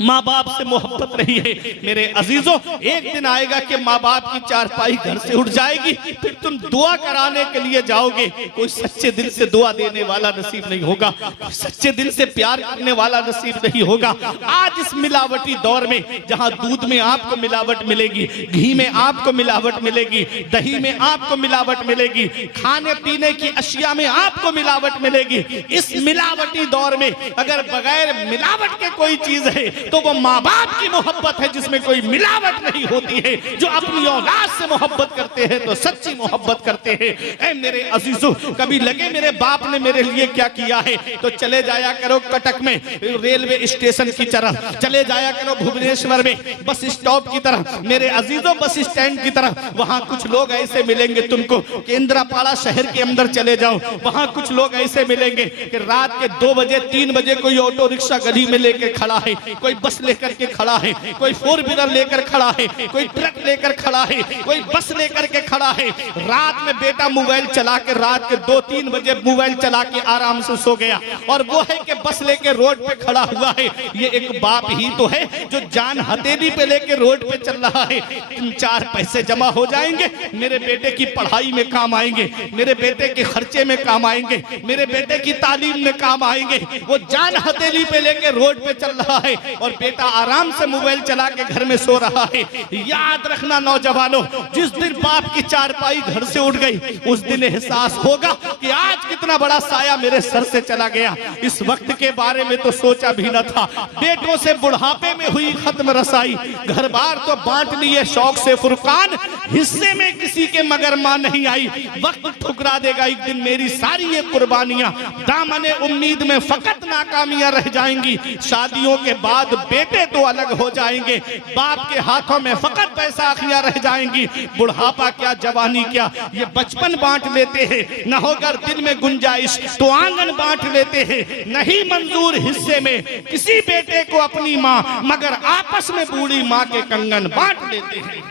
माँ बाप से मोहब्बत नहीं है, मेरे अजीजों, एक दिन आएगा कि माँ बाप की चारपाई घर से उठ जाएगी, फिर तुम दुआ कराने के लिए जाओगे, कोई सच्चे दिल से दुआ देने वाला नसीब नहीं होगा, सच्चे दिल से प्यार करने वाला नसीब नहीं होगा। आज इस मिलावटी दौर में जहाँ दूध में आपको मिलावट मिलेगी, घी में आपको मिलावट मिलेगी, दही में आपको मिलावट मिलेगी, खाने पीने की अशिया में आपको मिलावट मिलेगी, इस मिलावटी दौर में अगर बगैर मिलावट के कोई चीज है तो वो माँ बाप की मोहब्बत है जिसमें कोई मिलावट नहीं होती है। जो अपनी औलाद से मोहब्बत करते हैं तो सच्ची मोहब्बत करते हैं। ऐ मेरे अजीजों, कभी लगे मेरे बाप ने मेरे लिए क्या किया है तो चले जाया करो कटक में रेलवे स्टेशन की तरफ, चले जाया करो भुवनेश्वर में बस स्टॉप की तरफ, मेरे अजीजों बस स्टैंड की तरफ। वहां कुछ लोग ऐसे मिलेंगे तुमको, केंद्रापाड़ा शहर के अंदर चले जाओ, वहां कुछ लोग ऐसे मिलेंगे कि रात के 2 बजे 3 बजे कोई ऑटो रिक्शा गली में लेके खड़ा है, कोई कोई बस लेकर के खड़ा है, कोई 4 व्हीलर लेकर खड़ा है, कोई ट्रक लेकर खड़ा है, कोई बस लेकर के खड़ा है। रात में बेटा मोबाइल चला के रात के 2-3 बजे मोबाइल चला के आराम से सो गया, और वो है कि बस लेके रोड पे खड़ा हुआ है। ये एक बाप ही तो है जो जान हथेली पे लेके रोड पे चल रहा है। 3-4 पैसे जमा हो जाएंगे, मेरे बेटे की पढ़ाई में काम आएंगे, मेरे बेटे के खर्चे में काम आएंगे, मेरे बेटे की तालीम में काम आएंगे। वो जान हथेली पे लेके रोड पे चल रहा है और बेटा आराम से मोबाइल चला के घर में सो रहा है। याद रखना नौजवानों, जिस दिन बाप की चारपाई घर से उठ गई उस दिन एहसास होगा कि आज कितना बड़ा साया मेरे सर से चला गया। इस वक्त के बारे में तो सोचा भी न था। बेटों से बुढ़ापे में हुई खत्म रसाई, घर बार तो बांट लिए शौक से फुरकान, हिस्से में किसी के मगर मां नहीं आई। वक्त ठुकरा देगा एक दिन मेरी सारी ये कुर्बानियां, दामने उम्मीद में फकत नाकामियां रह जाएंगी। शादियों के बाद बेटे तो अलग हो जाएंगे, बाप के हाथों में फकत पैसा आखियां रह जाएंगी। बुढ़ापा क्या जवानी क्या, ये बचपन बांट लेते हैं। न होकर दिल में गुंजाइश तो आंगन बांट लेते हैं। नहीं मंजूर हिस्से में किसी बेटे को अपनी माँ, मगर आपस में बूढ़ी माँ के कंगन बांट लेते हैं।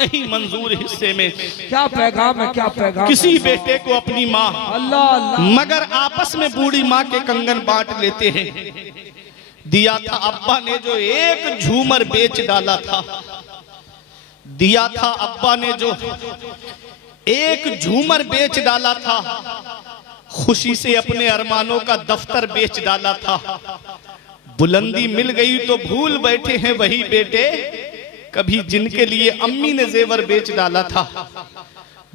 नहीं मंजूर हिस्से में क्या पैगाम है, क्या पैगाम किसी बेटे को अपनी माँ, अल्लाह अल्लाह, मगर आपस में बूढ़ी माँ के कंगन बांट लेते हैं। दिया था अब्बा ने जो एक झूमर बेच डाला था, दिया था अब्बा ने जो एक झूमर बेच डाला था, खुशी से अपने अरमानों का दफ्तर बेच डाला था। बुलंदी मिल गई तो भूल बैठे हैं वही बेटे, कभी जिनके लिए अम्मी ने जेवर बेच डाला था।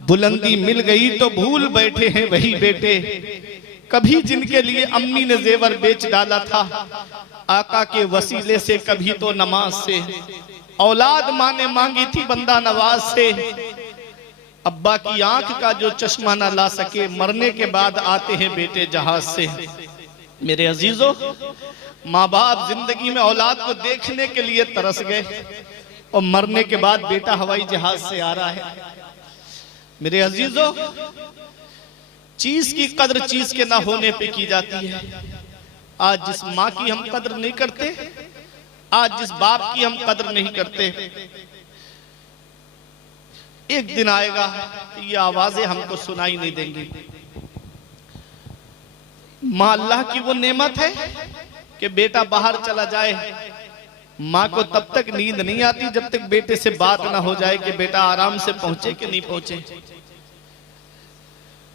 बुलंदी मिल गई तो भूल बैठे हैं वही बेटे, कभी जिनके लिए अम्मी ने जेवर बेच डाला था। आका के वसीले से कभी तो नमाज से, औलाद माँ ने मांगी थी बंदा नवाज से। अब्बा की आंख का जो चश्मा ना ला सके, मरने के बाद आते हैं बेटे जहाज से। मेरे अजीजों, माँ बाप जिंदगी में औलाद को देखने के लिए तरस गए और मरने के बाद बेटा हवाई जहाज से आ रहा है। मेरे अजीजों, चीज की कदर चीज के ना होने पे की जाती है। आज जिस माँ की हम कदर नहीं करते, आज जिस बाप की हम कदर नहीं करते, एक दिन आएगा ये आवाजें हमको सुनाई नहीं देंगी। माँ अल्लाह की वो नेमत है कि बेटा बाहर चला जाए, माँ को तब तक नींद नहीं आती जब तक बेटे से बात ना हो जाए कि बेटा आराम से पहुंचे कि नहीं पहुंचे।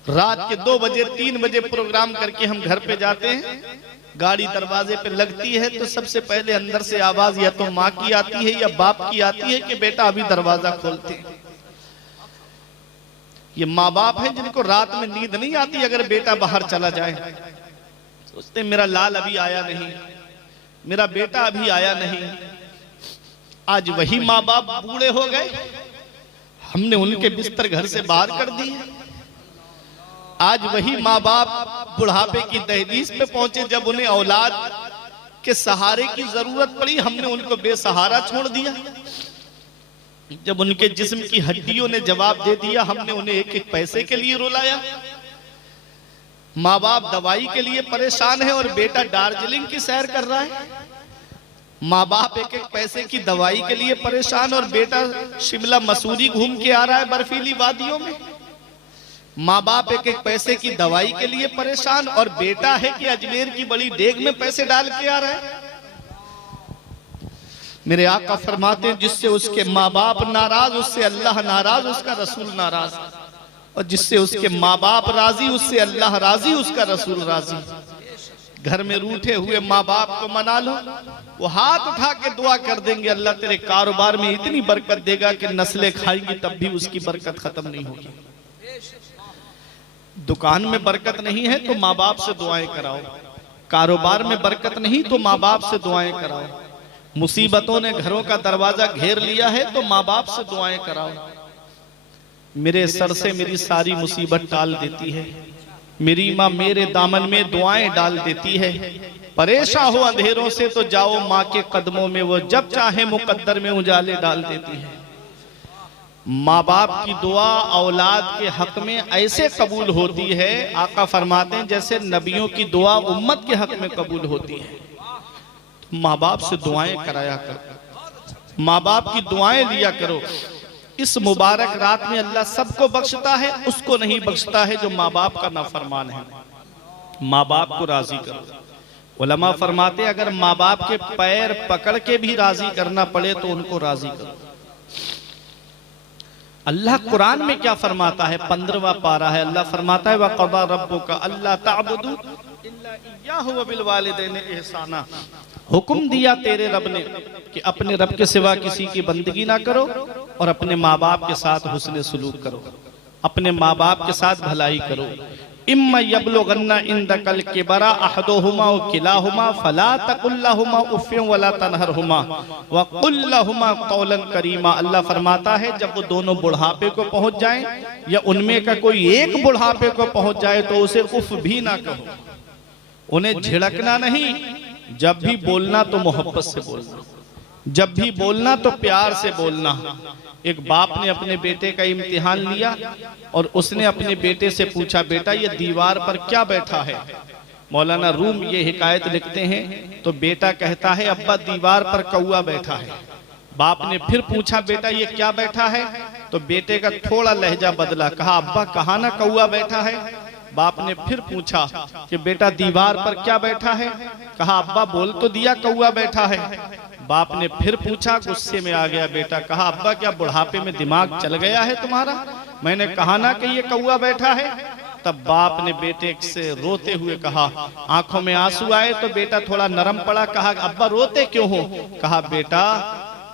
रात के 2 बजे 3 बजे प्रोग्राम करके हम घर पे जाते हैं, गाड़ी दरवाजे पे लगती है तो सबसे पहले अंदर से आवाज या तो माँ की आती है या बाप की आती है कि बेटा अभी दरवाजा खोलते हैं। ये माँ बाप हैं जिनको रात में नींद नहीं आती अगर बेटा बाहर चला जाए। सोचते मेरा लाल अभी आया नहीं, मेरा बेटा अभी आया नहीं। आज वही माँ बाप बूढ़े हो गए, हमने उनके बिस्तर घर से बाहर कर दिए। आज वही माँ बाप बुढ़ापे की दहलीज पे पहुंचे, जब उन्हें औलाद के सहारे की जरूरत पड़ी हमने उनको बेसहारा छोड़ दिया। जब उनके जिस्म की हड्डियों ने जवाब दे दिया हमने उन्हें एक एक पैसे के लिए रुलाया। माँ बाप दवाई के लिए परेशान है और बेटा दार्जिलिंग की सैर कर रहा है। माँ बाप एक एक पैसे की दवाई के लिए परेशान और बेटा शिमला मसूरी घूम के आ रहा है बर्फीली वादियों में। माँ बाप एक एक पैसे की दवाई के लिए परेशान और बेटा है कि अजमेर की बड़ी डेग में पैसे डाल के आ रहा है। मेरे आका फरमाते हैं जिससे उसके माँ बाप नाराज उससे अल्लाह नाराज, उसका रसूल नाराज, और जिससे उसके माँ बाप राजी उससे अल्लाह राजी, उसका रसूल राजी। घर में रूठे हुए माँ बाप को मना लो, वो हाथ उठा के दुआ कर देंगे अल्लाह तेरे कारोबार में इतनी बरकत देगा कि नस्लें खाएंगी तब भी उसकी बरकत खत्म नहीं होगी। दुकान में बरकत नहीं है तो माँ बाप से दुआएं कराओ, कारोबार में बरकत नहीं तो माँ बाप से दुआएं कराओ, मुसीबतों ने घरों का दरवाजा घेर लिया है तो माँ बाप से दुआएं कराओ। मेरे सर से मेरी सारी मुसीबत टाल देती है, मेरी माँ मेरे दामन में दुआएं डाल देती है। परेशान हो अंधेरों से तो जाओ माँ के कदमों में, वो जब चाहे मुकद्दर में उजाले डाल देती है। माँ बाप की दुआ औलाद के हक में ऐसे कबूल होती है, आका फरमाते हैं जैसे नबियों की दुआ उम्मत के हक में कबूल होती है। माँ बाप से दुआएं कराया करो, माँ बाप की दुआएं लिया करो। इस मुबारक रात में अल्लाह सबको बख्शता है, उसको नहीं बख्शता है जो माँ बाप का नाफरमान है। माँ बाप को राजी करो। उलमा फरमाते अगर माँ बाप के पैर पकड़ के भी राजी करना पड़े तो उनको राजी करो। अल्लाह कुरान में क्या फरमाता है, 15वां पारा है, अल्लाह फरमाता है वक़ज़ा रब्बुका अल्ला ताबुदू इल्ला इय्याहु व बिल वालिदैनि इहसाना। हुक्म दिया तेरे रब ने कि अपने रब के सिवा किसी की बंदगी ना करो और अपने माँ बाप के साथ हुस्न सलूक करो, अपने माँ बाप के साथ भलाई करो। इम्मा यबलुगन्ना इंदकल किबरा अहदुहुमा व किलाहुमा फला तकुल लहुमा उफ़्फ़िन वला तनहरहुमा व कुल लहुमा कौलन करीमा। अल्लाह फरमाता है जब वो दोनों बुढ़ापे को पहुंच जाएं या उनमें का कोई एक बुढ़ापे को पहुंच जाए तो उसे उफ भी ना कहो, उन्हें झिड़कना नहीं। जब भी बोलना तो मोहब्बत से बोलना, जब भी बोलना तो प्यार से बोलना। एक बाप ने अपने बेटे का इम्तिहान लिया और उसने अपने बेटे से पूछा बेटा ये दीवार पर क्या बैठा है। मौलाना रूम ये हिकायत लिखते हैं तो बेटा कहता है अब्बा दीवार पर कौआ बैठा है। बाप ने फिर पूछा बेटा ये क्या बैठा है, तो बेटे का थोड़ा लहजा बदला, कहा अब्बा कहा ना कौआ बैठा है। बाप ने फिर पूछा कि बेटा दीवार पर क्या बैठा है, कहा अब्बा बोल तो दिया कौआ बैठा है। बाप ने फिर पूछा, गुस्से में आ गया बेटा, कहा अब्बा क्या बुढ़ापे में दिमाग चल गया है तुम्हारा, मैंने कहा ना कि ये कौआ बैठा है। तब बाप ने बेटे से रोते हुए कहा, आंखों में आंसू आए तो बेटा थोड़ा नरम पड़ा, कहा अब्बा रोते क्यों हो। कहा बेटा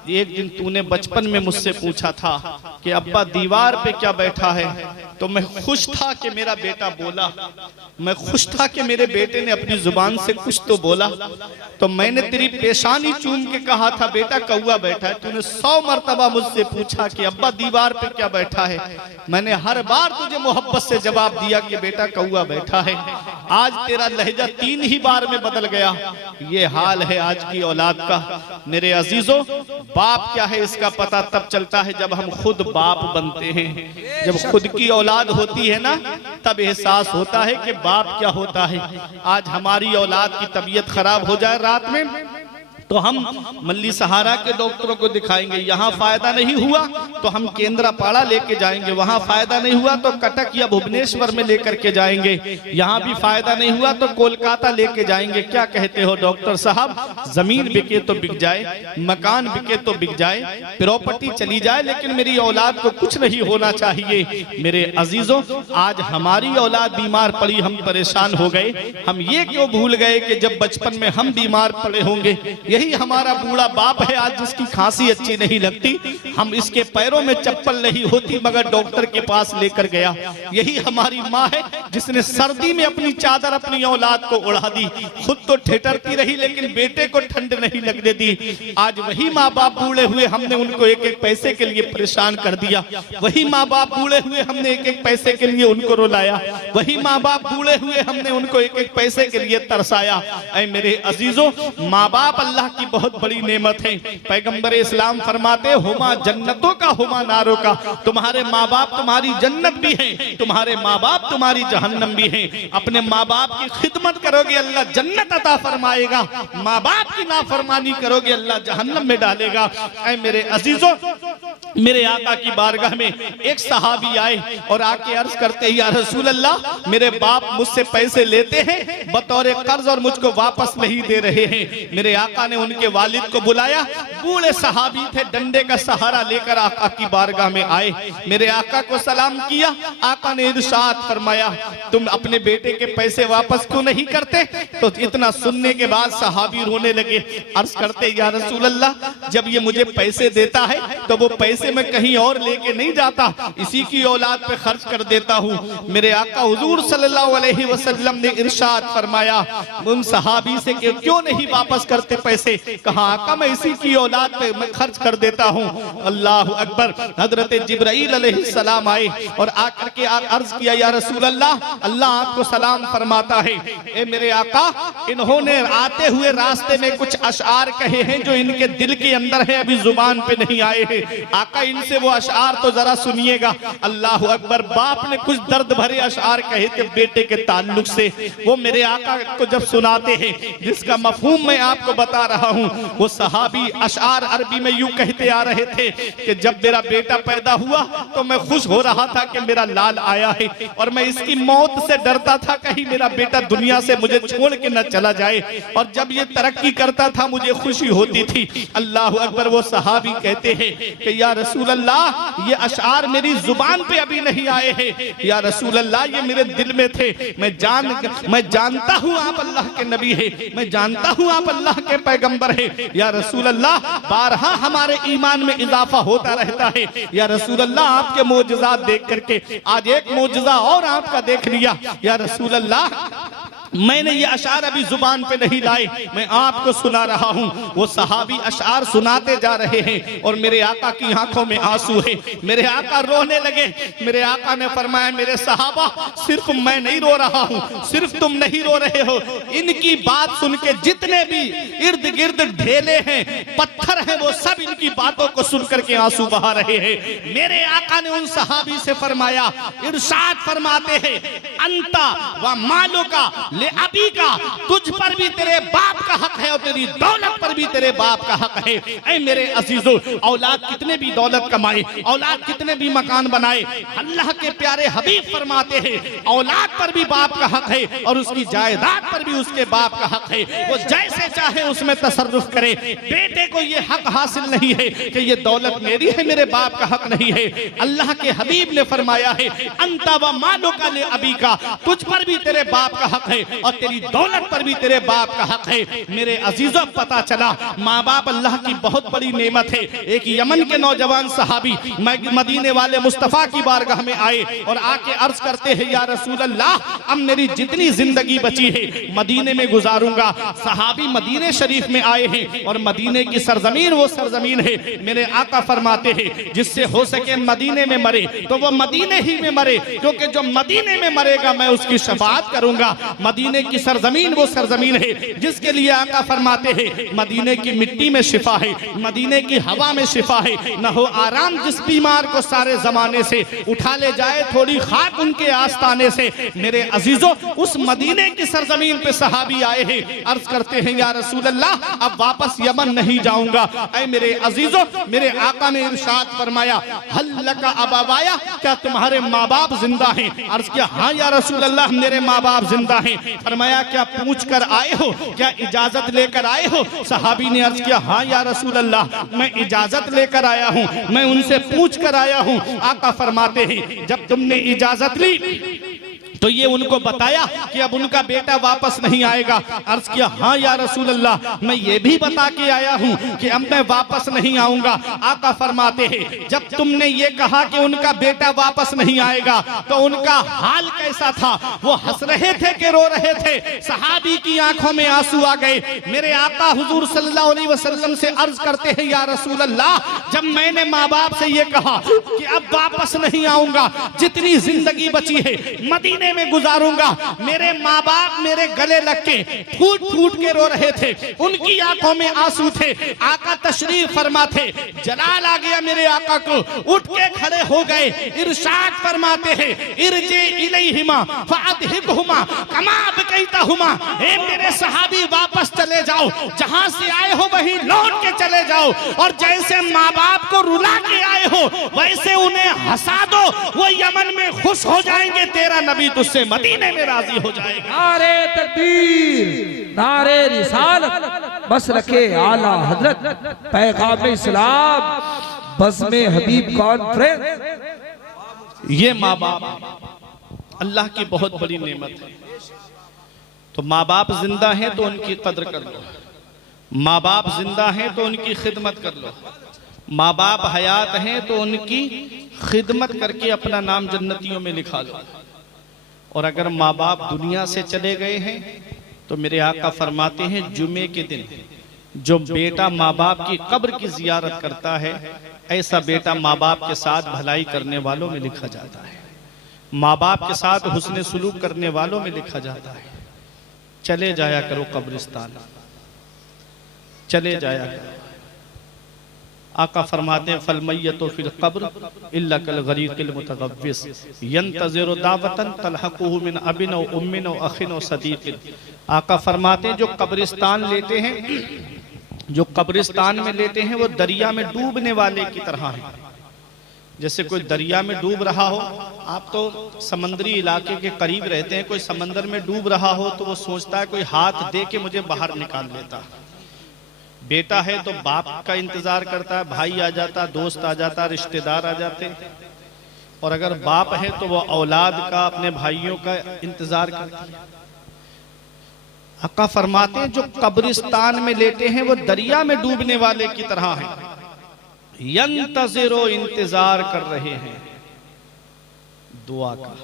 एक दिन तूने बचपन में मुझसे पूछा था कि अब्बा दीवार पे क्या बैठा है, तो मैं खुश था कि मेरा बेटा बोला, मैं खुश था कि मेरे बेटे ने अपनी जुबान से कुछ तो बोला। तो मैंने तेरी पेशानी चूम के कहा था बेटा कौआ बैठा है। तूने 100 मर्तबा मुझसे पूछा कि अब्बा दीवार पे क्या बैठा है, मैंने हर बार तुझे मोहब्बत से जवाब दिया कि बेटा कौआ बैठा है। आज तेरा लहजा 3 ही बार में बदल गया। ये हाल है आज की औलाद का। मेरे अजीजों, बाप क्या है इसका पता तब चलता है जब हम खुद बाप बनते हैं। जब खुद की औलाद होती है ना तब एहसास होता है कि बाप क्या होता है। आज हमारी औलाद की तबीयत खराब हो जाए रात में तो हम मल्ली सहारा के डॉक्टरों को दिखाएंगे, यहाँ फायदा नहीं हुआ तो हम केंद्रापाड़ा लेके जाएंगे, वहाँ फायदा नहीं हुआ तो कटक या भुवनेश्वर में लेकर के जाएंगे, यहाँ भी फायदा नहीं हुआ तो कोलकाता लेके जाएंगे। क्या कहते हो डॉक्टर साहब, जमीन बिके तो बिक जाए, मकान बिके तो बिक जाए, प्रॉपर्टी चली जाए, लेकिन मेरी औलाद को कुछ नहीं होना चाहिए। मेरे अजीजों, आज हमारी औलाद बीमार पड़ी, हम परेशान हो गए। हम ये क्यों भूल गए कि जब बचपन में हम बीमार पड़े होंगे, यही हमारा बूढ़ा बाप है आज जिसकी खांसी अच्छी नहीं लगती, हम इसके पैरों में चप्पल नहीं होती मगर डॉक्टर के पास लेकर गया। यही हमारी माँ है जिसने सर्दी में अपनी चादर अपनी औलाद को उड़ा दी, खुद तो ठिठुरती रही लेकिन बेटे को ठंड नहीं लगने दी। आज वही माँ बाप बूढ़े हुए हमने उनको एक एक पैसे के लिए परेशान कर दिया, वही माँ बाप बूढ़े हुए हमने एक एक पैसे के लिए उनको रुलाया, वही माँ बाप बूढ़े हुए हमने उनको एक एक पैसे के लिए तरसाया। ऐ मेरे अजीजों, माँ बाप अल्लाह की बहुत बड़ी नेमत है। पैगंबर इस्लाम फरमाते हुमा जन्नतों का हुमा नारों का, तुम्हारे माँ बाप तुम्हारी जन्नत भी हैं, तुम्हारे माँ बाप तुम्हारी जहन्नम भी हैं। अपने माँ बाप की खिदमत करोगे अल्लाह जन्नत अता फरमाएगा, माँ बाप की नाफरमानी करोगे अल्लाह जहन्नम में डालेगा। ऐ मेरे अजीजों, मेरे आका की बारगाह में एक सहाबी आए और आके अर्ज करते ही या रसूल अल्लाह, मेरे बाप मुझसे पैसे लेते हैं बतौर कर्ज और मुझको वापस नहीं दे रहे हैं। मेरे आका ने उनके वालिद को बुलाया, बूढ़े सहाबी थे, डंडे का सहारा लेकर आका की बारगाह में आए, मेरे आका को सलाम किया। आका ने इरशाद फरमाया, तुम अपने बेटे के पैसे वापस क्यों नहीं करते? तो इतना सुनने के बाद सहाबी रोने लगे, अर्ज करते या रसूल अल्लाह, जब ये मुझे पैसे देता है तो वो पैसे मैं कहीं और लेके नहीं जाता, इसी की औलाद पे खर्च कर देता हूँ। मेरे आका हुजूर सल्लल्लाहु अलैहि वसल्लम ने इरशाद फरमाया उन सहाबी से कि क्यों नहीं वापस करते पैसे? कहा आका मैं इसी की औलाद पे मैं खर्च कर देता हूँ। अल्लाह अकबर। हजरत जिब्राइल अलैहिस्सलाम आए और आकर के अर्ज किया या रसूल अल्लाह, अल्लाह आपको सलाम फरमाता है। ए मेरे आका, इन्होंने आते हुए रास्ते में कुछ अशआर कहे हैं जो इनके दिल के अंदर है, अभी जुबान पे नहीं आए हैं। थे। आका इनसे वो अशआर तो जरा सुनिएगा। अल्लाह अकबर। बाप ने कुछ दर्द भरे अशआर कहे थे बेटे के ताल्लुक से, वो मेरे आका को जब सुनाते हैं, जिसका मफहूम मैं आपको बता रहा हूँ। वो सहाबी अशआर अरबी में यूं कहते आ रहे थे कि जब मेरा बेटा पैदा हुआ तो मैं खुश हो रहा था कि मेरा लाल आया है, और मैं इसकी मौत से डरता था कहीं मेरा बेटा दुनिया से मुझे छोड़ के न चला जाए, और जब ये तरक्की करता था मुझे खुशी होती थी। अल्लाह अकबर। वो सहाबी कहते हैं कि या रसूल अल्लाह, ये अशआर मेरी जुबान पे अभी नहीं आए हैं, या रसूल अल्लाह ये मेरे दिल में थे। मैं जानता हूँ आप अल्लाह के नबी है, मैं जानता हूँ आप अल्लाह के पैगंबर है, या रसूल अल्लाह। बारहा हमारे ईमान में इजाफा होता रहता है, या रसूल अल्लाह। आपके मोजज़ात देख करके आज एक मोजज़ा और आपका देख लिया, या रसूल अल्लाह। मैंने ये अशार अभी जुबान पे नहीं लाए, मैं आपको सुना रहा हूँ। वो सहाबी अशार सुनाते जा रहे हैं और मेरे आका की आंखों में आंसू है। मेरे आका रोने लगे। मेरे आका ने फरमाया, मेरे सहाबा, सिर्फ मैं नहीं रो रहा हूँ, सिर्फ तुम नहीं रो रहे हो। इनकी बात सुन के जितने भी इर्द गिर्द ढेले हैं, पत्थर हैं, वो सब इनकी बातों को सुन करके आंसू बहा रहे हैं। मेरे आका ने उन सहाबी से फरमाया, इरशाद फरमाते हैं, अंता व मालो का अभी का, तुझ पर भी तेरे बाप का हक है और तेरी दौलत पर भी तेरे बाप का हक है। ऐ मेरे अजीजों, औलाद कितने भी दौलत कमाए, औलाद कितने भी मकान बनाए, अल्लाह के प्यारे हबीब फरमाते हैं, औलाद पर भी बाप का हक है और उसकी जायदाद पर भी उसके बाप का हक है। वो जैसे चाहे उसमें तसर्रुफ करे। बेटे को ये हक हासिल नहीं है कि ये दौलत मेरी है, मेरे बाप का हक नहीं है। अल्लाह के हबीब ने फरमाया है, अंता व मालो का ले अभी का, तुझ पर भी तेरे बाप का हक है और तेरी दौलत पर भी तेरे बाप का हक है। मेरे अजीजों, पता चला माँ बाप अल्लाह की बहुत बड़ी नेमत है। एक यमन के नौजवान सहाबी मदीने वाले मुस्तफा की बारगाह में आए और आके अर्ज करते हैं, या रसूल अल्लाह, अब मेरी जितनी जिंदगी बची है मदीने में गुजारूंगा। सहाबी मदीने शरीफ में आए हैं और मदीने की सरजमीन वो सरजमीन है, मेरे आका फरमाते हैं, जिससे हो सके मदीने में मरे तो वो मदीने ही में मरे, क्योंकि जो मदीने में मरेगा मैं उसकी शफाअत करूंगा। मदीने की सरजमीन वो सरजमीन है जिसके लिए आका फरमाते हैं, मदीने की मिट्टी में शिफा है, मदीने की हवा में शिफा है। न हो आराम जिस बीमार को सारे जमाने से, उठा ले जाए थोड़ी खाक उनके आस्ताने से। मेरे अजीजों, उस मदीने की सरजमीन पे सहाबी आए हैं, अर्ज करते हैं, या रसूल अल्लाह, अब वापस यमन नहीं जाऊंगा। ऐ मेरे अजीजों, मेरे आका ने इरशाद फरमाया, हल्लका अबावाया, क्या तुम्हारे माँ बाप जिंदा हैं? अर्ज किया, हाँ या रसूल अल्लाह, मेरे माँ बाप जिंदा हैं। फरमाया, क्या पूछ कर आए हो, क्या इजाजत लेकर आए हो? सहाबी ने अर्ज किया, हाँ या रसूल अल्लाह, मैं इजाजत लेकर आया हूँ, मैं उनसे पूछ कर आया हूँ। आका फरमाते हैं, जब तुमने इजाजत ली तो ये उनको बताया कि अब उनका बेटा वापस नहीं आएगा। अर्ज किया, हाँ या रसूल अल्लाह, मैं ये भी बता के आया हूँ कि अब मैं वापस नहीं आऊंगा। आका फरमाते हैं, जब तुमने ये कहा कि उनका बेटा वापस नहीं आएगा तो उनका हाल कैसा था? वो हंस रहे थे कि रो रहे थे? सहाबी की आंखों में आंसू आ गए। मेरे आका हुजूर सल्लल्लाहु अलैहि वसल्लम से अर्ज करते हैं, या रसूल अल्लाह, जब मैंने माँ बाप से ये कहा कि अब वापस नहीं आऊंगा, जितनी जिंदगी बची है मदीने में गुजारूंगा, मेरे माँ बाप मेरे गले लग के फूट फूट के रो रहे थे, उनकी आंखों में आंसू थे। आका तशरीफ फरमाते, जलाल आ गया मेरे आका को, उठ के खड़े हो गए। इरशाद फरमाते हैं, इरजे इलैहिमा फअदहिकहुमा कमा बकैतहुमा, हे मेरे सहाबी, वापस चले जाओ, जहां से आए हो वहीं लौट के चले जाओ, और जैसे माँ बाप को रुला के आए हो वैसे उन्हें हंसा दो, वो यमन में खुश हो जाएंगे, तेरा नबी तुझसे मदीने में राजी हो जाएगा। नारे तकबीर, नारे रिसालत, बस रखे आला हजरत, पैगाम इस्लाम, बज़्म हबीब कॉन्फ्रेंस। ये माँ बाप अल्लाह की बहुत बड़ी नेमत है। तो माँ बाप जिंदा हैं तो उनकी कद्र कर लो, माँ बाप जिंदा हैं तो उनकी खिदमत कर लो, माँ बाप हयात हैं तो उनकी खिदमत करके अपना नाम जन्नतियों में लिखा लो। और अगर माँ बाप दुनिया से चले गए हैं तो मेरे आका फरमाते हैं, जुमे के दिन जो बेटा माँ बाप की कब्र की जियारत करता है, ऐसा बेटा माँ बाप के साथ भलाई करने वालों में लिखा जाता है, माँ बाप के साथ हुस्न सुलूक करने वालों में लिखा जाता है। चले जाया करो कब्रिस्तान, चले जाया करो। आका फरमाते हैं फलमय्यतु फिल क़ब्र इल्ला कल गरीक़िल मुतगव्विस यंतज़िरु दावतन तलहक़ुहु मिन अबिन व उम्मिन व अख़िन व सदीक़िन। आका फरमाते हैं जो कब्रिस्तान लेते हैं, जो कब्रिस्तान में लेते हैं वो दरिया में डूबने वाले की तरह हैं। जैसे कोई दरिया में डूब रहा हो, आप तो समंदरी इलाके के करीब रहते हैं, कोई समंदर में डूब रहा हो तो वो सोचता है कोई हाथ दे के मुझे बाहर निकाल लेता। बेटा है तो बाप का इंतजार करता है, भाई आ जाता, दोस्त आ जाता, रिश्तेदार आ जाते। और अगर बाप है तो वो औलाद का, अपने भाइयों का इंतजार करता है। आका फरमाते हैं जो कब्रिस्तान में लेटे हैं वो दरिया में डूबने वाले की तरह हैं। यंतज़िरो इंतजार कर रहे हैं दुआ का,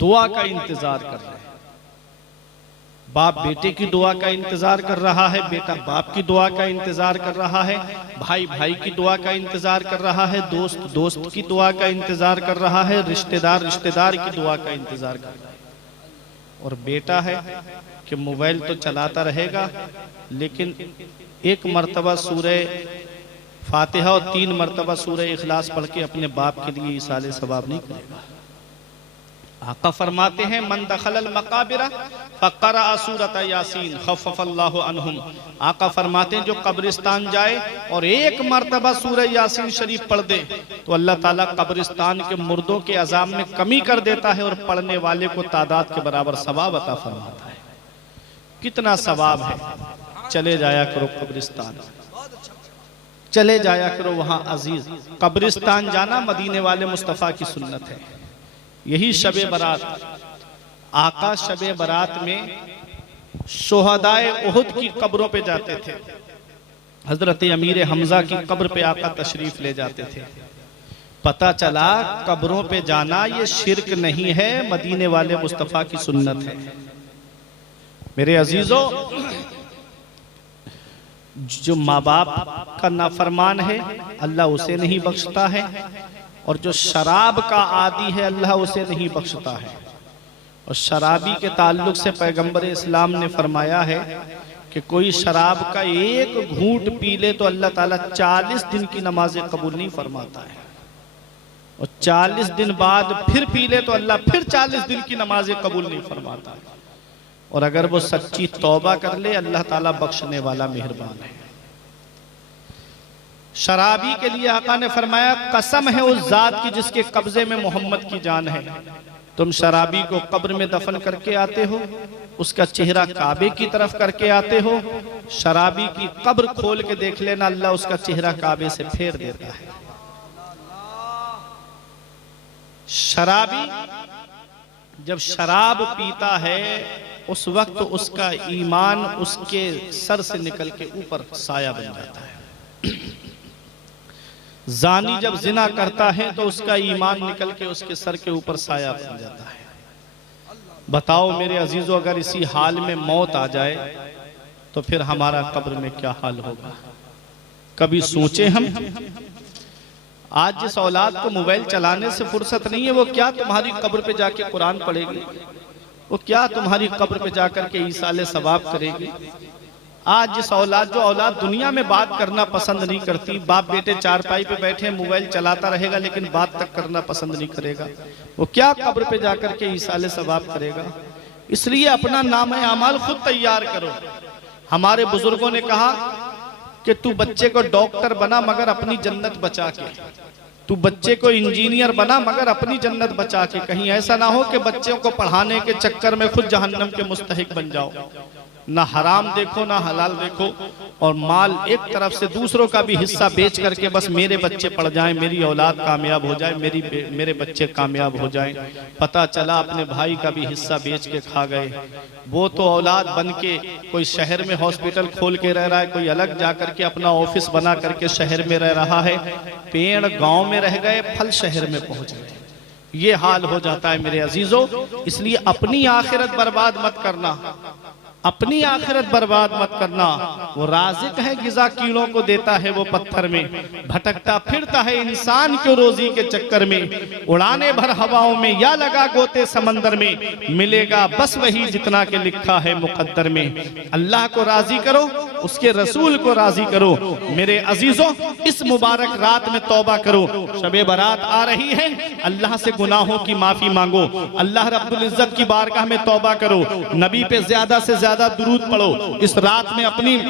दुआ का इंतजार कर रहे हैं। बाप बेटे की दुआ का इंतजार कर रहा है, बेटा बाप की दुआ का इंतजार कर रहा है, भाई भाई की दुआ का इंतजार कर रहा है, दोस्त दोस्त की दुआ का इंतजार कर रहा है, रिश्तेदार रिश्तेदार की दुआ का इंतजार कर रहा है। और बेटा है कि मोबाइल तो चलाता रहेगा लेकिन एक मर्तबा सूरह फातिहा और 3 मर्तबा सूरह इखलास पढ़ के अपने बाप के लिए इसाले सवाब नहीं करेगा। आका फरमाते हैं मन दखलल मकाबिरा फक़रा सूरत यासीन खफ़फ़ल्लाहु अन्हुम। आका फरमाते हैं जो कब्रिस्तान जाए और एक मर्तबा सूरह यासीन शरीफ पढ़ दे तो अल्लाह ताला कब्रिस्तान के मुर्दों के अज़ाब में कमी कर देता है और पढ़ने वाले को तादाद के बराबर सवाब अता फरमाता है। कितना सवाब है। चले जाया करो कब्रिस्तान, चले जाया करो वहां अजीज। कब्रिस्तान जाना मदीने वाले मुस्तफ़ा की सुन्नत है। यही शबे बरात, आका शबे बरात में शुहदाए उहुद की कब्रों पे जाते थे। हजरत अमीर हमजा की कब्र पे आका तशरीफ ले जाते थे। पता चला कब्रों पे जाना ये शिरक नहीं है, मदीने वाले मुस्तफ़ा की सुन्नत है। मेरे अजीजों, जो माँ बाप का नाफरमान है अल्लाह उसे नहीं बख्शता है, और जो शराब का आदी है अल्लाह उसे नहीं बख्शता है। और शराबी के ताल्लुक से पैगंबर इस्लाम ने फरमाया है कि कोई शराब का एक घूंट पी ले तो अल्लाह ताला 40 दिन की नमाजें कबूल नहीं फरमाता है, और 40 दिन बाद फिर पी ले तो अल्लाह फिर 40 दिन की नमाजें कबूल नहीं फरमाता है। और अगर वो सच्ची तौबा कर ले अल्लाह ताला बख्शने वाला मेहरबान है। शराबी के लिए आका ने फरमाया कसम है उस जात की जिसके कब्जे में मोहम्मद की जान है। तुम शराबी को कब्र में दफन करके आते हो, उसका चेहरा काबे की तरफ करके आते हो। शराबी की कब्र खोल के देख लेना, अल्लाह उसका चेहरा काबे से फेर देता है। शराबी जब शराब पीता है उस वक्त उसका ईमान उसके सर से निकल के ऊपर साया बन जाता है। जानी जब जिना करता है तो उसका ईमान निकल के उसके सर के ऊपर साया बन जाता है। बताओ मेरे अजीजों, अगर इसी हाल में मौत आ जाए तो फिर हमारा कब्र में क्या हाल होगा। कभी सोचे हम? आज जिस औलाद को मोबाइल चलाने से फुर्सत नहीं है वो क्या तुम्हारी कब्र पे जाके कुरान पढ़ेगी, वो क्या तुम्हारी कब्र पे जाकर के ईसाले सवाब करेगी। आज जिस औलाद, जो औलाद दुनिया में बात करना पसंद नहीं करती, बाप बेटे चारपाई पे बैठे मोबाइल चलाता रहेगा लेकिन बात तक करना पसंद नहीं करेगा, वो क्या कब्र पे जाकर के ईसाले सवाब करेगा। इसलिए अपना नाम अमाल खुद तैयार करो। हमारे बुजुर्गों ने कहा कि तू बच्चे को डॉक्टर बना मगर अपनी जन्नत बचा के, तू बच्चे को इंजीनियर बना मगर अपनी जन्नत बचा के। कहीं ऐसा ना हो कि बच्चों को पढ़ाने के चक्कर में खुद जहन्नम के मुस्तहिक बन जाओ। ना हराम देखो ना हलाल देखो, और माल एक तरफ से दूसरों का भी हिस्सा बेच करके बस मेरे बच्चे पढ़ जाएं, मेरी औलाद कामयाब हो जाए, मेरे बच्चे कामयाब हो जाएं। पता चला अपने भाई का भी हिस्सा बेच के खा गए। वो तो औलाद बन के कोई शहर में हॉस्पिटल खोल के रह रहा है, कोई अलग जाकर के अपना ऑफिस बना करके शहर में रह रहा है। पेड़ गांव में रह गए, फल शहर में पहुंच गए। ये हाल हो जाता है मेरे अजीजों। इसलिए अपनी आखिरत बर्बाद मत करना, अपनी आखिरत बर्बाद मत करना। वो राज़िक है, गिज़ा कीड़ों को देता है वो पत्थर में। भटकता फिरता है इंसान क्यों रोजी के चक्कर में, उड़ाने भर हवाओं में या लगा गोते समंदर में, मिलेगा बस वही जितना के लिखा है मुकद्दर में। अल्लाह को राजी करो, उसके रसूल को राजी करो। मेरे अजीजों, इस मुबारक रात में तौबा करो। शबे बारात आ रही है, अल्लाह से गुनाहों की माफी मांगो, अल्लाह रब्बुल इज्जत की बारगाह में तौबा करो, नबी पे ज्यादा से ज्यादा दुरूद पढ़ो। इस रात में अपनी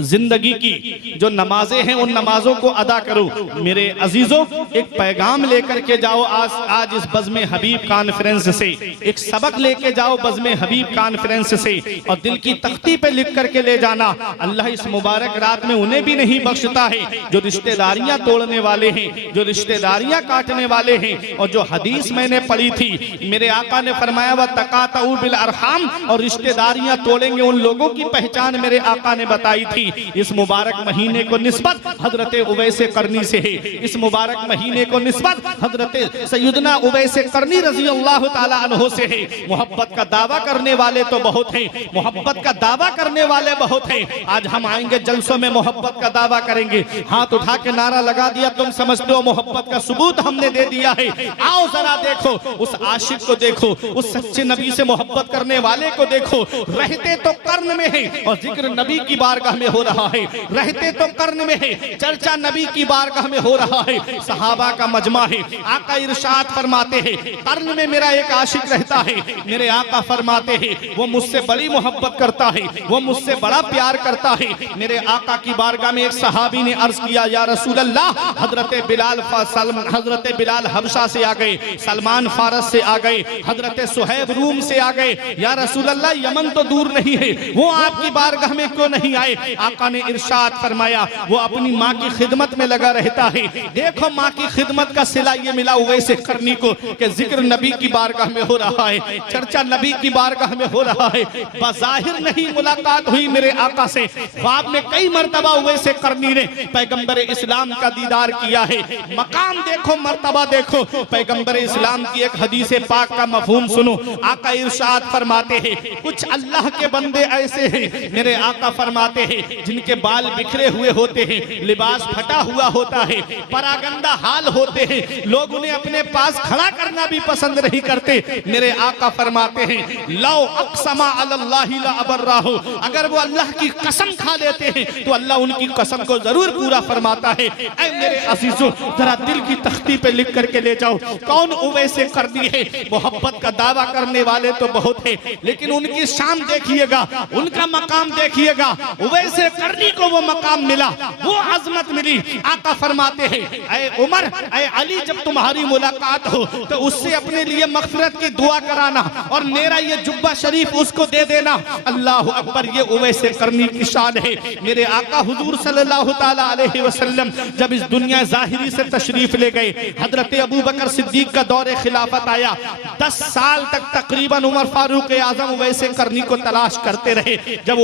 जिंदगी की जो नमाजें हैं उन नमाजों को अदा करो। मेरे अजीजों, एक पैगाम लेकर के जाओ आज इस बज़्म हबीब कॉन्फ्रेंस से, एक सबक लेके जाओ बज़्म हबीब कॉन्फ्रेंस से, और दिल की तख्ती पे लिख करके ले जाना। अल्लाह इस मुबारक रात में उन्हें भी नहीं बख्शता है जो रिश्तेदारियां तोड़ने वाले हैं, जो रिश्तेदारियां काटने वाले हैं। और जो हदीस मैंने पढ़ी थी, मेरे आका ने फरमाया व तकातऊ बिल अरहाम, और रिश्तेदारियां तोड़ेंगे उन लोगों की पहचान मेरे आका ने बताई थी। इस मुबारक महीने को निस्बत हजरत उवैस करनी से है। इस मुबारक महीने को निस्बत हजरत सैयदना उवैस करनी रजी अल्लाह ताला अन्हो से है। मोहब्बत का दावा करने वाले तो बहुत हैं, मोहब्बत का दावा करने वाले बहुत हैं। आज हम आएंगे जलसों में मोहब्बत का दावा करेंगे, हाथ उठा के नारा लगा दिया, तुम समझते हो मोहब्बत का सबूत हमने दे दिया है। आओ जरा देखो, उस आशिक को देखो, उस सच्चे नबी से मोहब्बत करने वाले को देखो। रहते तो कर्न में है और जिक्र नबी की बारगाह में हो रहा है, रहते तो कर्न में है, चर्चा नबी की बारगाह में हो रहा है। सहाबा का मजमा है। आका इरशाद फरमाते हैं, कर्न में मेरा एक आशिक रहता है। मेरे आका फरमाते हैं, वो मुझसे बड़ी मोहब्बत करता है, वो मुझसे बड़ा प्यार करता है। मेरे आका की बारगाह में एक सहाबी ने अर्ज किया, या रसूल अल्लाह, हजरत बिलाल हबशा से आ गए, सलमान फारस से आ गए, हजरत सुहैब रूम से आ गए। या रसूल अल्लाह, यमन तो दूर नहीं है, वो आपकी बारगाह में क्यों नहीं आए? आका ने इरशाद फरमाया, वो अपनी माँ की खिदमत में लगा रहता है। देखो माँ की खिदमत का सिला ये मिला उवैस करनी को कि जिक्र नबी की बारगाह में हो रहा है, चर्चा नबी की बारगाह में हो रहा है। बज़ाहिर नहीं मुलाकात हुई मेरे आका से, ख्वाब में कई मर्तबा उवैस करनी ने पैगंबर इस्लाम का दीदार किया है। मकाम देखो, मर्तबा देखो। पैगंबर इस्लाम की एक हदीस पाक का मफहूम सुनो। आका इरशाद फरमाते हैं, कुछ अल्लाह के बंदे ऐसे हैं, मेरे आका फरमाते हैं, जिनके बाल बिखरे हुए होते हैं, लिबास फटा हुआ होता है, परागंदा हाल होते हैं, लोग उन्हें अपने पास खड़ा करना भी पसंद नहीं करते। मेरे आका फरमाते हैं, लौ अक़समा अलल्लाहि ला अबर्राहु, अगर वो अल्लाह की कसम खा लेते हैं तो अल्लाह उनकी कसम को जरूर पूरा फरमाता है। ऐ मेरे अजीजों, जरा दिल की तख्ती पे लिख करके ले जाओ, कौन उवैस करनी है? मोहब्बत का दावा करने वाले तो बहुत है, लेकिन उनकी शान देखिएगा, उनका मकाम देखिएगा। उवैस करनी को वो मकाम मिला, वो अजमत मिली। आका फरमाते हैं, ऐ उमर, ऐ अली, जब तुम्हारी मुलाकात हो तो उससे अपने लिए मग़फ़िरत की दुआ कराना और मेरा ये जुब्बा शरीफ उसको दे देना। अल्लाह अकबर, ये उवैस करनी की शान है। मेरे आका हुजूर सल्लल्लाहु ताला अलैहि वसल्लम जब इस दुनिया ज़ाहिरी से तशरीफ ले गए, हजरत अबू बकर सिद्दीक का दौरे खिलाफत आया। 10 साल तक तकरीबन उमर फारूक आजम उवैस करनी को तलाश करते रहे। जब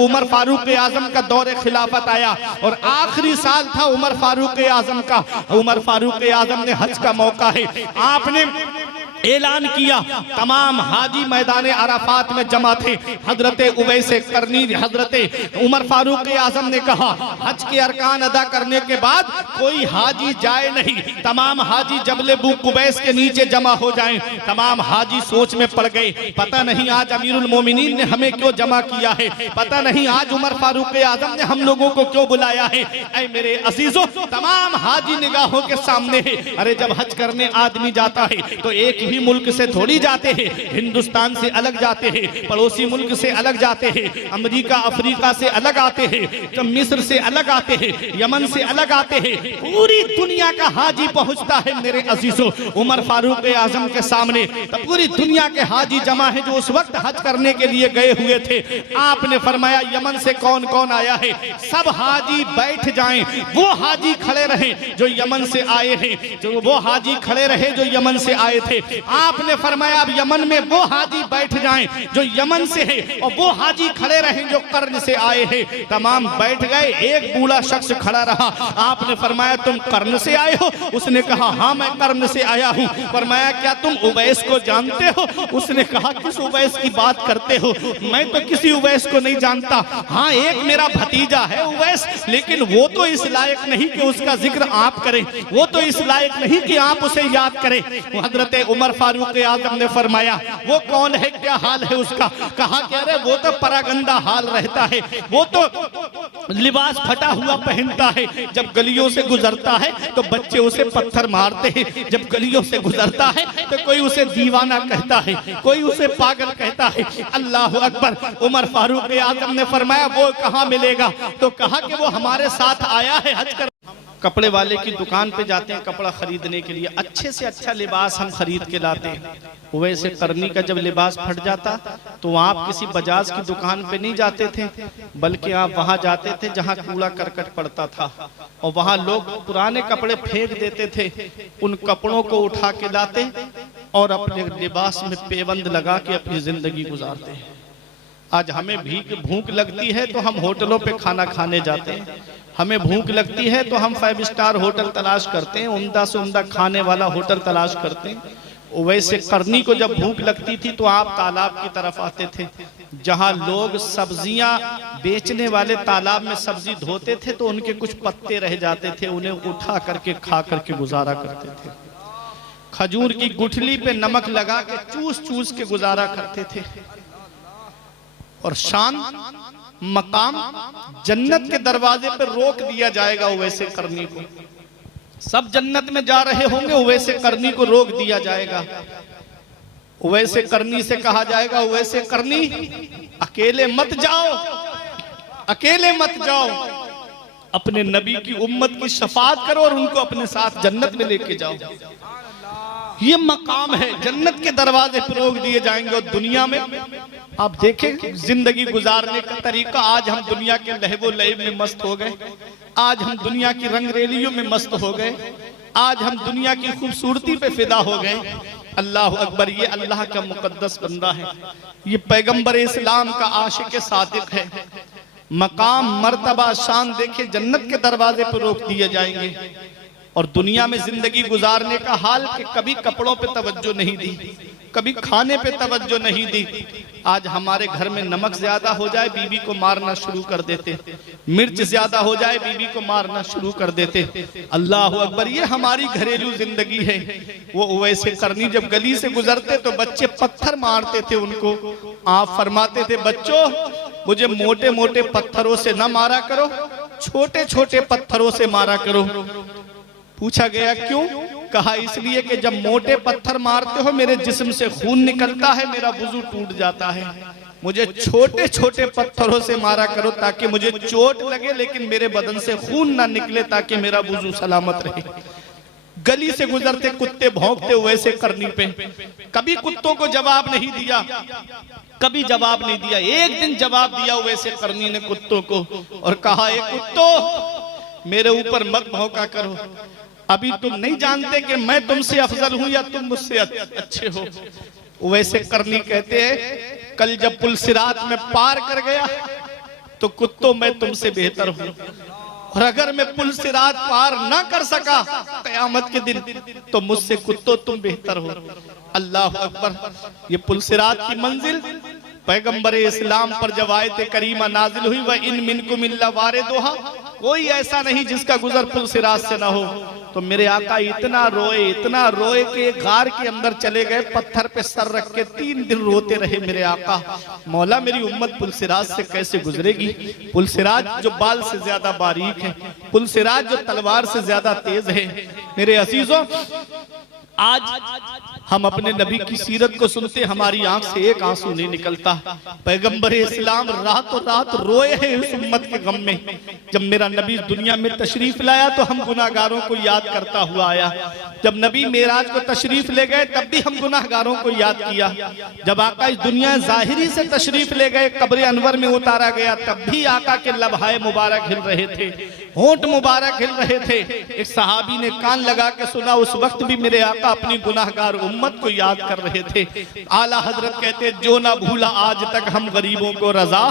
उमर फारूक आजम का दौरे खिलाफत आया और आखिरी साल था उमर फारूक आजम का, उमर फारूक आजम ने हज का मौका है, आपने ऐलान किया, तमाम हाजी मैदान अराफात में जमा थे। हजरत उवैस करनी, हजरत उमर फारूक आजम ने कहा, हज के अरकान अदा करने के बाद कोई हाजी जाए नहीं, तमाम हाजी जबले बू कुबैस के नीचे जमा हो जाएं। तमाम हाजी सोच में पड़ गए, पता नहीं आज अमीरुल मोमिनीन ने हमें क्यों जमा किया है, पता नहीं आज उमर फारूक आजम ने हम लोगों को क्यों बुलाया है। ऐ मेरे अजीजों, तमाम हाजी निगाहों के सामने है। अरे जब हज करने आदमी जाता है तो एक भी मुल्क से थोड़ी जाते हैं, हिंदुस्तान से अलग जाते हैं, पड़ोसी मुल्क से अलग जाते हैं, अमेरिका अफ्रीका से अलग आते हैं, तो मिस्र से अलग आते हैं, यमन से अलग आते हैं, पूरी दुनिया का हाजी पहुंचता है मेरे अजीजों उमर फारूक आजम के सामने। तो पूरी दुनिया के हाजी जमा है जो उस वक्त हज करने के लिए गए हुए थे। आपने फरमाया, यमन से कौन कौन आया है? सब हाजी बैठ जाएं, वो हाजी खड़े रहे जो यमन से आए हैं, जो वो हाजी खड़े रहे जो यमन से आए थे। आपने फरमाया, अब यमन में वो हाजी बैठ जाएं जो यमन से है और वो हाजी खड़े रहें जो कर्न से आए हैं। तमाम बैठ गए, एक बूढ़ा शख्स खड़ा रहा। आपने फरमाया, तुम कर्न से आए हो? उसने कहा, हाँ मैं कर्न से आया हूँ। फरमाया, क्या तुम उवैस को जानते हो? उसने कहा, किस उवैस की बात करते हो? मैं तो किसी उवैस को नहीं जानता। हाँ, एक मेरा भतीजा है उवैस, लेकिन वो तो इस लायक नहीं कि उसका जिक्र आप करें, वो तो इस लायक नहीं कि आप उसे याद करें। हजरत उमर उमर फारूक आजम ने फरमाया वो कौन है, क्या हाल है उसका? कहा कि अरे वो तो परागंदा हाल रहता है, वो तो लिबास फटा हुआ पहनता है, जब गलियों से गुजरता है तो बच्चे उसे पत्थर मारते हैं, जब गलियों से गुजरता है तो कोई उसे दीवाना कहता है, कोई उसे पागल कहता है। अल्लाह अकबर। उमर फारूक आजम ने फरमाया वो कहाँ मिलेगा? तो कहा कि वो हमारे साथ आया है हज कर। कपड़े वाले की दुकान पे जाते हैं कपड़ा खरीदने के लिए, अच्छे से अच्छा लिबास हम खरीद के लाते हैं। वैसे करनी का जब लिबास फट जाता तो आप किसी बजाज की दुकान पे नहीं जाते थे, बल्कि आप वहां जाते थे जहां कूड़ा करकट पड़ता था, और वहां लोग पुराने कपड़े फेंक देते थे। उन कपड़ों को उठा के लाते और अपने लिबास में पेबंद लगा के अपनी जिंदगी गुजारते हैं। आज हमें भूख लगती है तो हम होटलों पे खाना खाने जाते हैं, हमें भूख लगती है तो हम 5 स्टार होटल तलाश करते हैं, उम्दा से उम्दा खाने वाला होटल तलाश करते हैं। वैसे करनी को जब भूख लगती थी तो आप तालाब की तरफ आते थे, जहां लोग सब्जियां बेचने वाले तालाब में सब्जी धोते थे तो उनके कुछ पत्ते रह जाते थे, उन्हें उठा करके खा करके गुजारा करते थे। खजूर की गुठली पे नमक लगा के चूस चूस के गुजारा करते थे। और शान मकाम जन्नत के दरवाजे पर रोक दिया जाएगा वैसे करनी को। सब जन्नत में जा रहे होंगे, वैसे करनी को रोक दिया जाएगा। वैसे करनी से कहा जाएगा वैसे करनी अकेले मत जाओ, अकेले मत जाओ, अपने नबी की उम्मत की शफाअत करो और उनको अपने साथ जन्नत में लेके जाओ। ये मकाम है, जन्नत के दरवाजे पर रोक दिए जाएंगे। और दुनिया में आप देखें जिंदगी गुजारने का तरीका, आज हम दुनिया के लहबो लहब में मस्त हो गए, आज हम दुनिया की रंगरेलियों में मस्त हो गए, आज हम दुनिया की खूबसूरती पे फिदा हो गए। अल्लाह अकबर। ये अल्लाह का मुकद्दस बंदा है, ये पैगंबर इस्लाम का आशिक सादिक है। मकाम मर्तबा शान देखे जन्नत के दरवाजे पर रोक दिए जाएंगे। और दुनिया में जिंदगी गुजारने का हाल कि कभी कपड़ों पे तवज्जो नहीं दी, कभी खाने पे तवज्जो नहीं दी। आज हमारे घर में नमक ज्यादा हो जाए बीवी को मारना शुरू कर देते, मिर्च ज्यादा हो जाए बीवी को मारना शुरू कर देते। अल्लाह अकबर। ये हमारी घरेलू जिंदगी है। वो वैसे करनी जब गली से गुजरते तो बच्चे पत्थर मारते थे उनको। आप फरमाते थे बच्चों मुझे मोटे मोटे पत्थरों से न मारा करो, छोटे छोटे पत्थरों से मारा करो। पूछा गया क्यों? कहा इसलिए कि जब मोटे पत्थर मारते हो मेरे जिस्म से खून निकलता है, मेरा वुजू टूट जाता है। मुझे छोटे छोटे पत्थरों से मारा करो ताकि मुझे चोट लगे लेकिन मेरे बदन से खून ना निकले, ताकि मेरा वुजू सलामत रहे। गली से गुजरते कुत्ते भौंकते वैसे करनी पे, कभी कुत्तों को जवाब नहीं दिया, कभी जवाब नहीं दिया। एक दिन जवाब दिया वैसे करनी ने कुत्तों को और कहा ए कुत्तों मेरे ऊपर मत भौंका करो, अभी तुम नहीं जानते कि मैं तुमसे अफजल हूं या तुम मुझसे अच्छे हो। वैसे करनी कहते हैं कल जब पुल सिरात में पार कर गया तो कुत्तों मैं तुमसे बेहतर हूं, और अगर मैं पुल सिरात पार ना कर सका कयामत के दिन तो मुझसे कुत्तों तुम बेहतर हो। अल्लाह अकबर। ये पुल सिरात की मंजिल पैगंबर इस्लाम पर जब आयत करीमा नाजिल हुई वह इन मिनकुम इल्ला वारिदुहा, कोई ऐसा नहीं जिसका गुजर पुल सिरात से ना हो। तो मेरे आका इतना रोए कि गार के अंदर चले गए, पत्थर पे सर रख के 3 दिन रोते रहे। मेरे आका मौला मेरी उम्मत पुल सिरात से कैसे गुजरेगी? पुल सिरात जो बाल से ज्यादा बारीक है, पुल सिरात जो तलवार से ज्यादा तेज है। मेरे अजीजों आज हम अपने नबी की सीरत को सुनते हमारी आंख से एक आंसू नहीं निकलता। पैगंबर इस्लाम रातों रात रोए हैं इस उम्मत के गम में। जब मेरा नबी दुनिया में तशरीफ लाया तो हम गुनाहगारों को याद करता हुआ आया। जब नबी मेराज को तशरीफ ले गए तब भी हम गुनाहगारों को याद किया। जब आका इस दुनिया ज़ाहिरी से तशरीफ ले गए, कब्र अनवर में उतारा गया, तब भी आका के लबहाए मुबारक हिल रहे थे, होंठ मुबारक हिल रहे थे। एक सहाबी ने कान लगा के सुना, उस वक्त भी मेरे आका अपनी गुनाहगार उम्मत को याद कर रहे थे। आला हजरत कहते जो ना भूला आज तक हम गरीबों को रजा,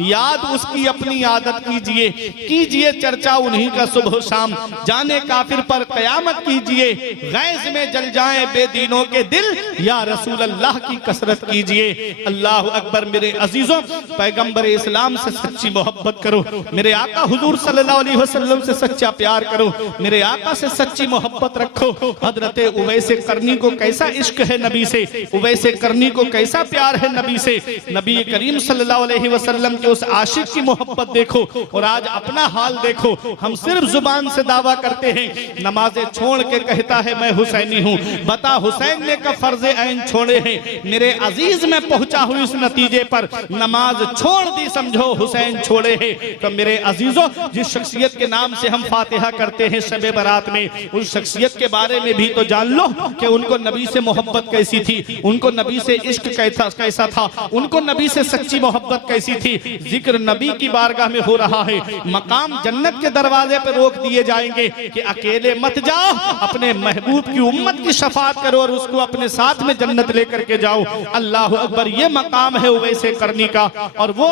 याद उसकी अपनी आदत कीजिए, कीजिए चर्चा उन्हीं का सुबह शाम, जाने काफिर पर कयामत कीजिए, गैज़ में जल जाए बेदीनों के दिल, या रसूल अल्लाह की कसरत कीजिए। अल्लाह अकबर। मेरे अजीजों पैगंबर इस्लाम से सच्ची मोहब्बत करो, मेरे आका हुजूर सल्लल्लाहु अलैहि वसल्लम से सच्चा प्यार करो, मेरे आका से सच्ची मोहब्बत रखो। हजरत उवैस करनी को कैसा इश्क है नबी से, उवैसे करनी को कैसा प्यार है नबी से। नबी करीम सल्लल्लाहु अलैहि वसल्लम के उस आशिक की मोहब्बत देखो और आज अपना हाल देखो। हम सिर्फ जुबान से दावा करते हैं, नमाजें छोड़ के कहता है मैं हुसैनी हूँ। बता हुसैन ने कब फर्ज़े ऐन छोड़े हैं? मेरे अजीज में पहुंचा हुई इस नतीजे पर, नमाज छोड़ दी समझो हुसैन छोड़े हैं। तो मेरे अजीजों, जिस शख्सियत के नाम से हम फातिहा करते हैं शबे बारात में, उस शख्सियत के बारे में भी तो जान लो कि उनको नबी से मोहब्बत कैसी थी, उनको नबी से इश्क कैसा था, उनको नबी से सच्ची मोहब्बत कैसी थी। जिक्र नबी की बारगाह में हो रहा है, मकाम जन्नत के दरवाजे पर रोक दिए जाएंगे कि अकेले मत जाओ, अपने महबूब की उम्मत की शफात करो और उसको अपने साथ में जन्नत लेकर के जाओ। अल्लाह अकबर, ये मकाम है उवैसे करनी का। और वो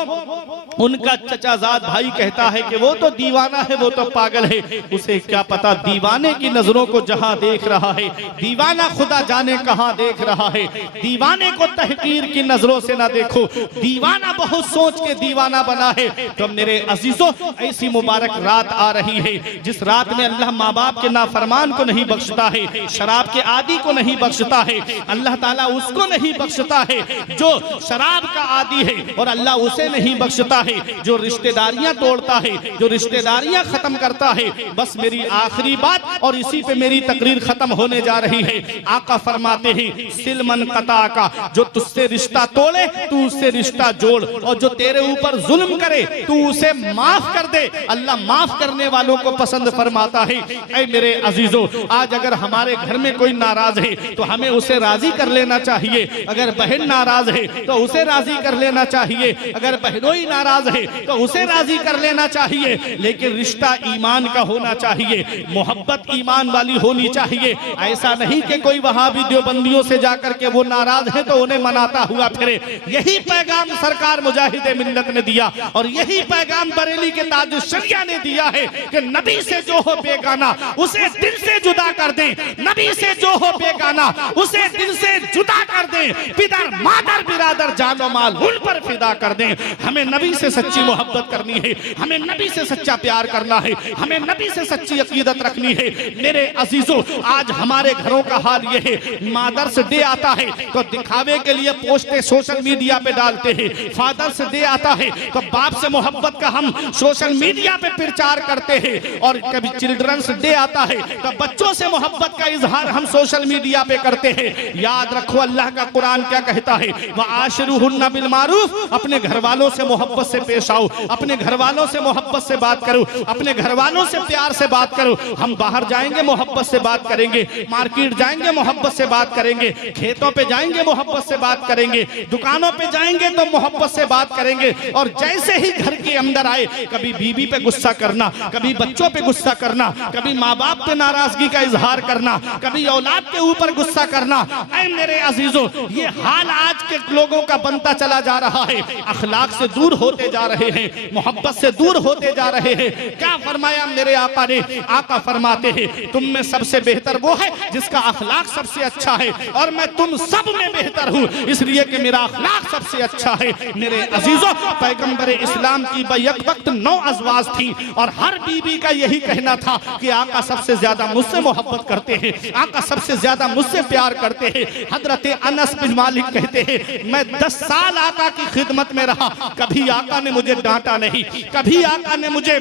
उनका चचाजाद भाई कहता है कि वो तो दीवाना है, वो तो पागल है, उसे क्या पता दीवाने की नजरों को जहां देख रहा है, दीवाना खुदा जाने कहां देख रहा है। दीवाने को तहकीर की नजरों से ना देखो, दीवाना बहुत सोच के दीवाना बना है। तो मेरे अजीजों, ऐसी मुबारक रात आ रही है जिस रात में अल्लाह माँ बाप के नाफरमान को नहीं बख्शता है, शराब के आदी को नहीं बख्शता है। अल्लाह ताला उसको नहीं बख्शता है जो शराब का आदी है, और अल्लाह उसे नहीं बख्शता है जो रिश्तेदारियां तोड़ता है, जो रिश्तेदारियां खत्म करता है। बस मेरी आखिरी बात, और इसी पे मेरी तकरीर खत्म होने जा रही है। आका फरमाते हैं, सिलमन कता का, जो तुझसे रिश्ता तोड़े तू उससे रिश्ता जोड़, और जो तेरे ऊपर जुल्म करे तू उसे माफ कर दे। अल्लाह माफ करने वालों को पसंद फरमाता है। ऐ मेरे अजीजों, आज अगर हमारे घर में कोई नाराज है तो हमें उसे राजी कर लेना चाहिए। अगर बहन नाराज है तो उसे राजी कर लेना चाहिए, अगर बहनोई नाराज है तो उसे राजी कर लेना चाहिए। लेकिन रिश्ता ईमान का होना चाहिए, मोहब्बत ईमान वाली होनी चाहिए। ऐसा नहीं कि कोई वहाबी देवबंदियों से जाकर के वो नाराज है तो उन्हें मनाता हुआ फिरे। यही पैगाम सरकार मुजाहिदे मिल्लत ने दिया, और यही पैगाम बरेली के ताज शरिया ने दिया है कि नबी से जो हो बेगाना उसे दिल से जुदा कर दें, नबी से जो हो बेगाना उसे दिल से जुदा कर दें, पितर मादर बिरादर जानो माल उन पर फिदा कर दें। हमें नबी से सच्ची मोहब्बत करनी है, हमें नबी से सच्चा प्यार करना है, हमें नबी से सच्ची अकीदत रखनी है। मेरे अजीजों, आज हमारे घरों का हाल ये है, मदर्स डे आता है तो दिखावे के लिए पोस्टें सोशल मीडिया पे डालते हैं, फादर्स डे आता है तो बाप से मोहब्बत का हम सोशल मीडिया पे प्रचार करते हैं, और कभी चिल्ड्रंस डे आता है तो बच्चों से मोहब्बत का इजहार हम सोशल मीडिया पे करते हैं। याद रखो, अल्लाह का कुरान क्या कहता है, वआशिरुहुन्ना बिल मारूफ, अपने घर वालों से मोहब्बत से पेश आओ, अपने घर वालों से मोहब्बत से बात करो, अपने घर वालों से प्यार से बात करो। हम बाहर जाएंगे मोहब्बत से बात करेंगे, मार्केट जाएंगे मोहब्बत से बात करेंगे, खेतों पे जाएंगे मोहब्बत से बात करेंगे, दुकानों पे जाएंगे तो मोहब्बत से बात करेंगे। और जैसे ही घर के अंदर आए, कभी बीवी पे गुस्सा करना, कभी बच्चों पे गुस्सा करना, कभी माँ बाप पे नाराजगी का इजहार करना, कभी औलाद के ऊपर गुस्सा करना। ऐ मेरे अजीजों, ये हाल आज के लोगों का बनता चला जा रहा है। अखलाक से दूर होते जा रहे हैं, मोहब्बत से दूर होते जा रहे हैं। क्या फरमाया मेरे आका ने? आका फरमाते हैं, तुम में सबसे बेहतर वो है जिसका अखलाक सबसे अच्छा है, और मैं तुम सब में बेहतर हूँ इसलिए कि मेरा अखलाक सबसे अच्छा है। मेरे अजीजों, पैगंबर इस्लाम की बैक वक्त 9 अज़वाज थी, और हर बीबी का यही कहना था कि आका सबसे ज्यादा मुझसे मोहब्बत करते हैं, आका सबसे ज्यादा मुझसे प्यार करते हैं। हजरत अनस बिन मालिक कहते हैं, मैं 10 साल आका की खिदमत में रहा, कभी आका ने मुझे डांटा नहीं, कभी आका ने मुझे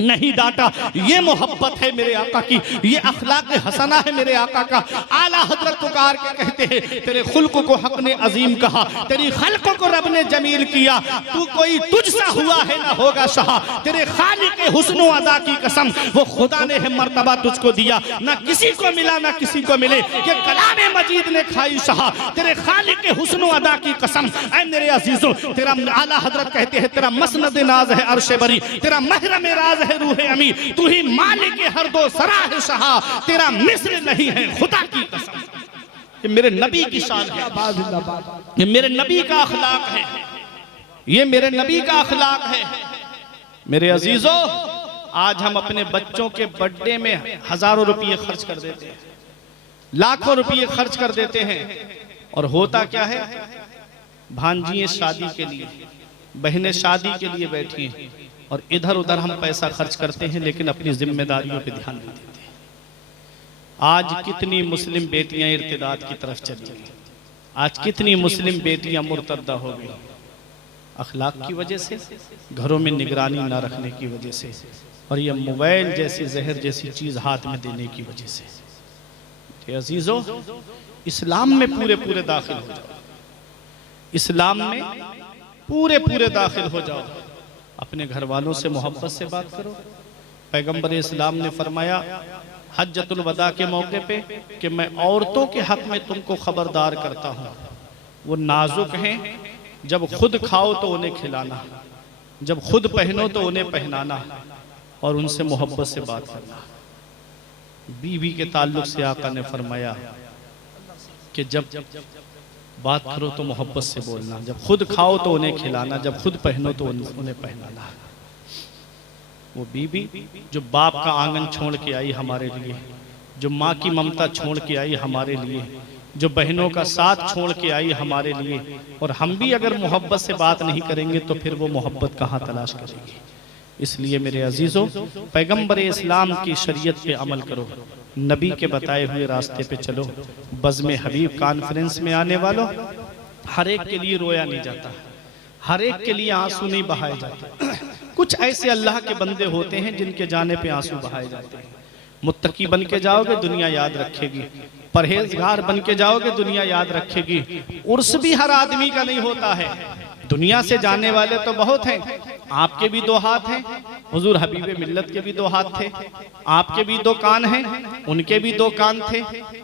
नहीं डांटा। ये मोहब्बत है मेरे आका की, ये अखलाक हसना है मेरे आका का। आला हजरत पुकार के कहते हैं, तेरे खुल्क को हक ने अजीम कहा, तेरी खल्क को रब ने जमील किया, तू कोई तुझसा हुआ है ना होगा शाह। तेरे खालिक हुस्न अदा की कसम, वो खुदा ने है मर्तबा तुझको दिया, ना किसी को मिला ना किसी को मिले, ये कलाम मजीद ने खाई शाह। तेरे खालिक हुस्न अदा की कसम, ऐ मेरे अजीजों, तेरा आला हजरत कहते हैं, तेरा मसनद नाज है अर्श बरी, तेरा महरम राज है रूह अमी, तू ही मालिक हर दो सरा है शाह, तेरा मिस्र नहीं है खुदा की कसम। ये मेरे नबी की शान है, ये मेरे नबी का अखलाक है, ये मेरे नबी का अखलाक है। मेरे अजीजों, आज हम अपने बच्चों के बर्थडे में हजारों रुपये खर्च कर देते हैं, लाखों रुपये खर्च कर देते हैं, और होता क्या है, भांजियां शादी के लिए, बहनें शादी के लिए बैठी हैं, और इधर उधर हम पैसा खर्च करते हैं, लेकिन अपनी जिम्मेदारियों पे ध्यान नहीं देते। आज कितनी मुस्लिम बेटियां इर्तिदाद की तरफ चली गई, आज कितनी मुस्लिम बेटियां मुर्तद्दा हो गई, अखलाक की वजह से, घरों में निगरानी ना रखने की वजह से, और ये मोबाइल जैसी जहर जैसी चीज हाथ में देने की वजह से। अजीजों, इस्लाम में पूरे पूरे दाखिल हो जाओ, इस्लाम में पूरे पूरे दाखिल हो जाओ। अपने घर वालों से मोहब्बत से बात करो। पैगंबर इस्लाम ने फरमाया हज्जतुल वदा के मौके पे कि मैं औरतों के हक में तुमको खबरदार करता हूँ, वो नाजुक हैं, जब खुद खाओ तो उन्हें खिलाना, जब खुद पहनो तो उन्हें पहनाना, और उनसे मोहब्बत से बात करना। बीवी के ताल्लुक से आका ने फरमाया कि जब बात करो तो मोहब्बत से बोलना, जब खुद खाओ तो उन्हें खिलाना, जब खुद पहनो तो उन्हें पहनाना। वो बीवी जो बाप का आंगन छोड़ के आई हमारे लिए, जो माँ की ममता छोड़ के आई हमारे लिए, जो बहनों का साथ छोड़ के आई हमारे लिए, और हम भी अगर मोहब्बत से बात नहीं करेंगे तो फिर वो मोहब्बत कहाँ तलाश करेंगे। इसलिए मेरे अजीजों, पैगंबर इस्लाम की शरीयत पे अमल करो, नबी के बताए हुए रास्ते पे चलो। बज़्म हबीब कॉन्फ्रेंस में आने वालों, हर एक के लिए रोया नहीं जाता, हर एक के लिए आंसू नहीं बहाए जाते। कुछ ऐसे अल्लाह के बंदे होते हैं जिनके जाने पे आंसू बहाए जाते हैं। मुत्तकी बन के जाओगे दुनिया याद रखेगी, परहेजगार बन के जाओगे दुनिया याद रखेगी। उर्स भी हर आदमी का नहीं होता है, दुनिया से जाने वाले तो बहुत हैं। आपके भी दो हाथ हैं, हुजूर हबीबे मिल्लत के भी दो हाथ थे, आपके भी दो कान हैं, उनके भी दो कान थे,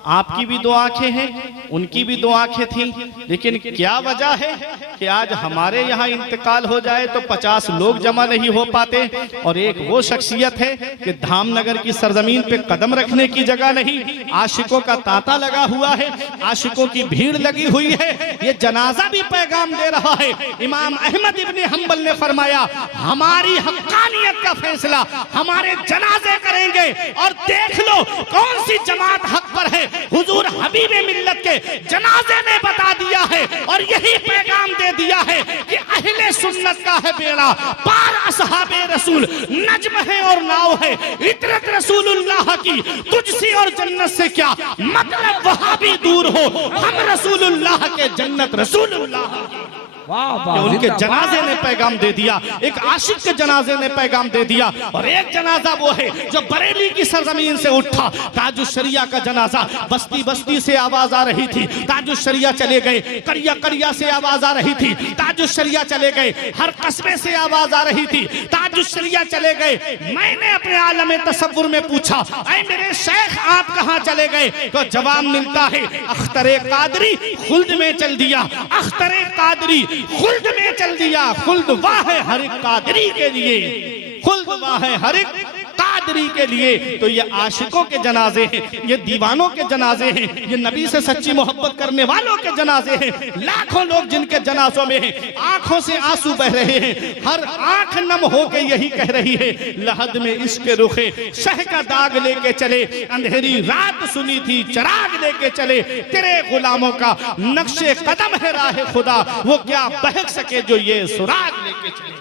आपकी भी दो आंखें हैं, उनकी भी दो आंखें थीं। लेकिन क्या वजह है कि आज हमारे यहाँ इंतकाल हो जाए तो 50 लोग जमा नहीं हो पाते, और एक वो शख्सियत है कि धामनगर की सरजमीन पे कदम रखने की जगह नहीं, आशिकों का तांता लगा हुआ है, आशिकों की भीड़ लगी हुई है। ये जनाजा भी पैगाम दे रहा है। इमाम अहमद इब्ने हंबल ने फरमाया हमारी हक्कानियत का फैसला हमारे जनाजे करेंगे, और देख लो कौन सी जमात हक पर है। हुजूर हबीबे मिल्लत के जनाजे ने बता दिया है और यही पैगाम दे दिया है कि अहले सुन्नत का है बेड़ा पार, असहाबे रसूल नज्म है और नाव है, इतरत रसूलुल्लाह की तुझसे और जन्नत से क्या मतलब, वहां भी दूर हो हम रसूलुल्लाह के, जन्नत रसूलुल्लाह की। उनके जनाजे ने पैगाम दे दिया, एक आशिक के जनाजे ने पैगाम दे दिया। और एक जनाजा वो है जो बरेली की सरजमीन से उठा, ताजुश शरिया का जनाजा। बस्ती बस्ती से आवाज आ रही थी, ताजुश शरिया चले गए। करिया करिया से आवाज आ रही थी, ताजुश शरिया चले गए। हर कस्बे से आवाज आ रही थी, ताजुश शरिया चले गए। मैंने अपने आलम तसव्वुर में पूछा, ऐ मेरे शेख आप कहाँ चले गए? तो जवाब मिलता है अख्तरे कादरी खुल्द में चल दिया, अख्तरे कादरी खुल्द में चल दिया। खुल्द वाह है हर एक कादरी के लिए, खुल्द वाह है हर एक कादरी के लिए। तो ये आशिकों के जनाजे हैं, ये दीवानों के जनाजे हैं, ये नबी से सच्ची मोहब्बत करने वालों के जनाजे हैं। लाखों लोग जिनके जनाजों में हैं, आंखों से आंसू बह रहे हैं, हर आंख नम होके यही कह रही है लहद में इश्क रुखे शह का दाग लेके चले, अंधेरी रात सुनी थी चराग लेके चले। तेरे गुलामों का नक्शे कदम है राह खुदा, वो क्या बहक सके जो ये सुराग लेके चले।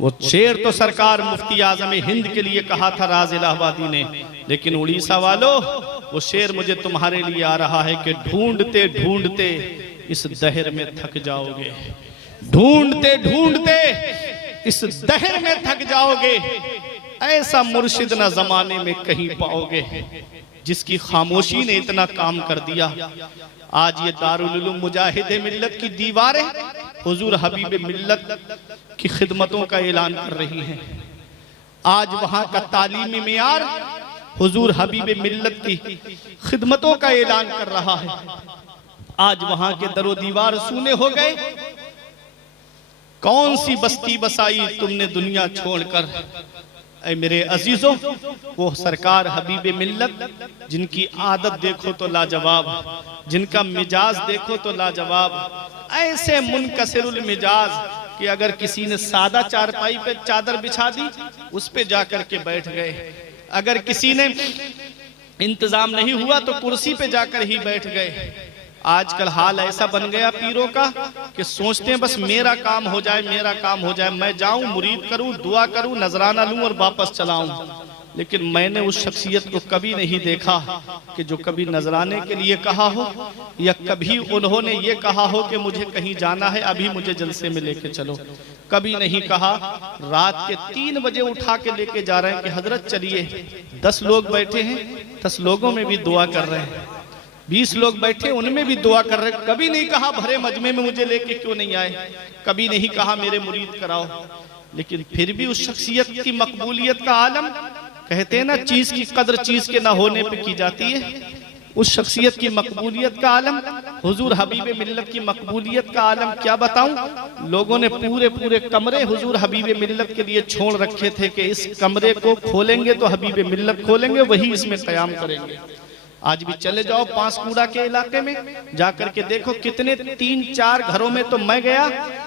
वो शेर तो सरकार मुफ्ती आजम हिंद के लिए कहा था राज इलाहाबादी ने, लेकिन उड़ीसा वालों वो शेर मुझे तुम्हारे लिए आ रहा है कि ढूंढते ढूंढते इस दहर में थक जाओगे, ढूंढते ढूंढते इस दहर में थक जाओगे। ऐसा मुर्शिद न जमाने में कहीं पाओगे जिसकी खामोशी ने इतना काम कर दिया। आज ये दारुल उलूम मुजाहिदे मिल्लत की दीवारें हुजूर हबीब मिल्लत की खिदमतों का ऐलान कर रही हैं। आज वहां का तालीमी मियार हुजूर हबीब मिल्लत की खिदमतों का ऐलान कर रहा है। आज वहां के दरो दीवार सूने हो गए। कौन सी बस्ती बसाई तुमने दुनिया छोड़कर, ऐ मेरे अजीजों। वो सरकार हबीब मिल्लत जिनकी आदत देखो तो लाजवाब, जिनका मिजाज देखो तो लाजवाब, ऐसे मुनकसिरुल मिजाज कि अगर किसी ने सादा चारपाई पे चादर बिछा दी उस पे जाकर के बैठ गए, अगर किसी ने इंतजाम नहीं हुआ तो कुर्सी पे जाकर ही बैठ गए। आजकल हाल ऐसा बन गया पीरों का कि सोचते हैं बस मेरा काम हो जाए, मेरा काम हो जाए, मैं जाऊं मुरीद करूं, दुआ करूं, नजराना लूं और वापस चलाऊं। लेकिन मैंने उस शख्सियत को कभी नहीं देखा कि जो कभी नजराने के लिए कहा हो या कभी उन्होंने ये कहा हो कि मुझे कहीं जाना है, अभी मुझे जलसे में लेके चलो। कभी नहीं कहा। रात के 3 बजे उठा के लेके जा रहे हैं कि हजरत चलिए, 10 लोग बैठे हैं, 10 लोगों में भी दुआ कर रहे हैं, 20 लोग बैठे उनमें भी दुआ कर रहे हैं। कभी नहीं कहा भरे मजमे में मुझे लेके क्यों नहीं आए, कभी नहीं कहा मेरे मुरीद कराओ। लेकिन फिर भी उस शख्सियत की मकबूलियत का आलम, कहते हैं ना चीज की कदर चीज के ना होने पे की जाती है, उस शख्सियत की मकबूलियत का आलम, हुजूर हबीब मिल्लत की मकबूलियत का आलम क्या बताऊं। लोगों ने पूरे पूरे कमरे हुजूर हबीब मिल्लत के लिए छोड़ रखे थे कि इस कमरे को खोलेंगे तो हबीब मिल्लत खोलेंगे, वही इसमें कयाम करेंगे। आज भी चले जाओ पांसकुड़ा के इलाके में, जाकर के देखो कितने 3-4 घरों में तो मैं गया,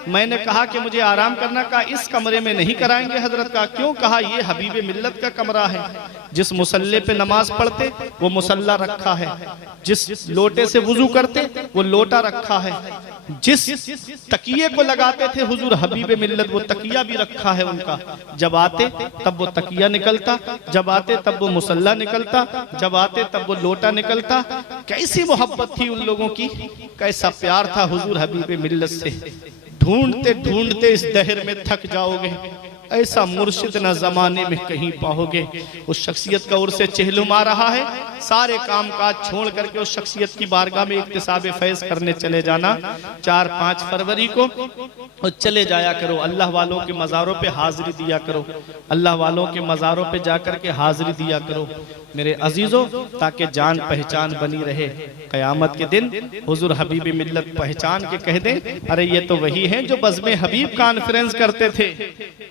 मैंने कहा कि मुझे आराम करना, कहा इस कमरे में नहीं कराएंगे हजरत। का क्यों? कहा ये हबीब मिल्लत का कमरा है, जिस मुसल्ले पे नमाज पढ़ते वो मुसल्ला रखा है, जिस लोटे से वुजू करते वो लोटा रखा है, जिस तकिए को लगाते थे हुजूर हबीब मिल्लत वो तकिया भी रखा है उनका। जब आते तब वो तकिया निकलता, जब आते तब वो मुसल्ला निकलता, जब आते तब वो लोटा निकलता। कैसी मोहब्बत थी उन लोगों की, कैसा प्यार था हुजूर हबीब मिल्लत से। ढूंढते ढूंढते इस दहर में थक जाओगे, ऐसा मुर्शिद न जमाने में कहीं पाओगे। उस शख्सियत का उर्से चहलुमा रहा है, सारे काम काज छोड़ करके उस शख्सियत की बारगाह में इक्तिसाब फैज करने चले जाना। 4-5 फरवरी को और चले जाया करो, अल्लाह वालों के मज़ारों पे हाजिरी दिया करो, अल्लाह वालों के मज़ारों पे जाकर के हाजिरी दिया करो मेरे अजीजों, ताकि जान पहचान बनी रहे। क़यामत के दिन हुजूर हबीब मिल्लत पहचान के कह दें, अरे ये तो वही है जो बज़्म हबीब कॉन्फ्रेंस करते थे,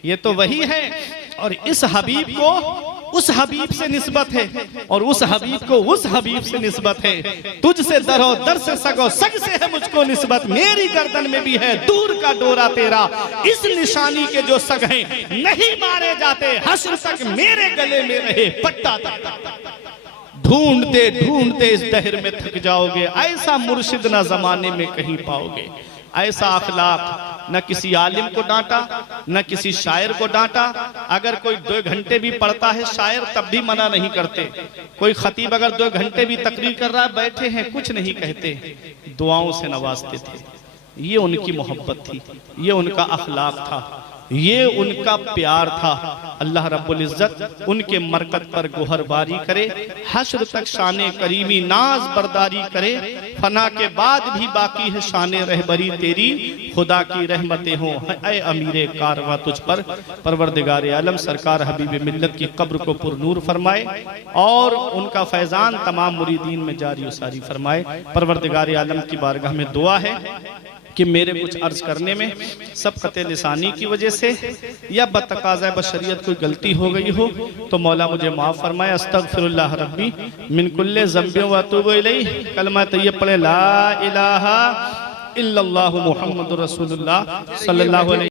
ये तो वही है। और इस हबीब को उस हबीब से निस्बत है, और उस हबीब को उस हबीब से निस्बत है। तुझसे दरो दर से सगो सग से है मुझको निस्बत, मेरी गर्दन में भी है दूर का डोरा तेरा। इस निशानी के जो सग हैं नहीं मारे जाते, हश्र तक मेरे गले में रहे पट्टा तक। ढूंढते ढूंढते इस दहर में थक जाओगे, ऐसा मुर्शिद ना जमाने में कहीं पाओगे, ऐसा अखलाक। न किसी आलिम को डांटा, न किसी शायर को डांटा। अगर कोई 2 घंटे भी पढ़ता है शायर तब भी मना नहीं करते। कोई खतीब अगर 2 घंटे भी तकरीर कर रहा है, बैठे हैं, कुछ नहीं कहते, दुआओं से नवाजते थे। ये उनकी मोहब्बत थी, ये उनका अखलाक था, ये उनका प्यार था। अल्लाह रब्बुल इज्जत उनके मरकत पर गोहरबारी करे, हश्र तक शाने करीमी नाज बरदारी करे। फना के बाद भी बाकी है शाने रहबरी तेरी, खुदा की रहमतें हों ऐ अमीरे कारवां तुझ पर। परवरदिगार आलम सरकार हबीब मिल्लत की कब्र को पुरनूर फरमाए और उनका फैजान तमाम मुरीदीन में जारी व सारी फरमाए। परवरदिगार आलम की बारगाह में दुआ है कि मेरे कुछ अर्ज करने में सबक़त लिसानी की वजह से या बतकाज़ा बशरियत कोई गलती हो गई हो तो मौला मुझे माफ़ फरमाए। अस्तगफिरुल्लाह रब्बी मिन कुल्ले ज़ंबि व अतूबु इलैहि। कलमा तय्यब पढ़े ला इलाहा इल्लल्लाहु मुहम्मदुर रसूलुल्लाह सल्लल्लाहु अलैहि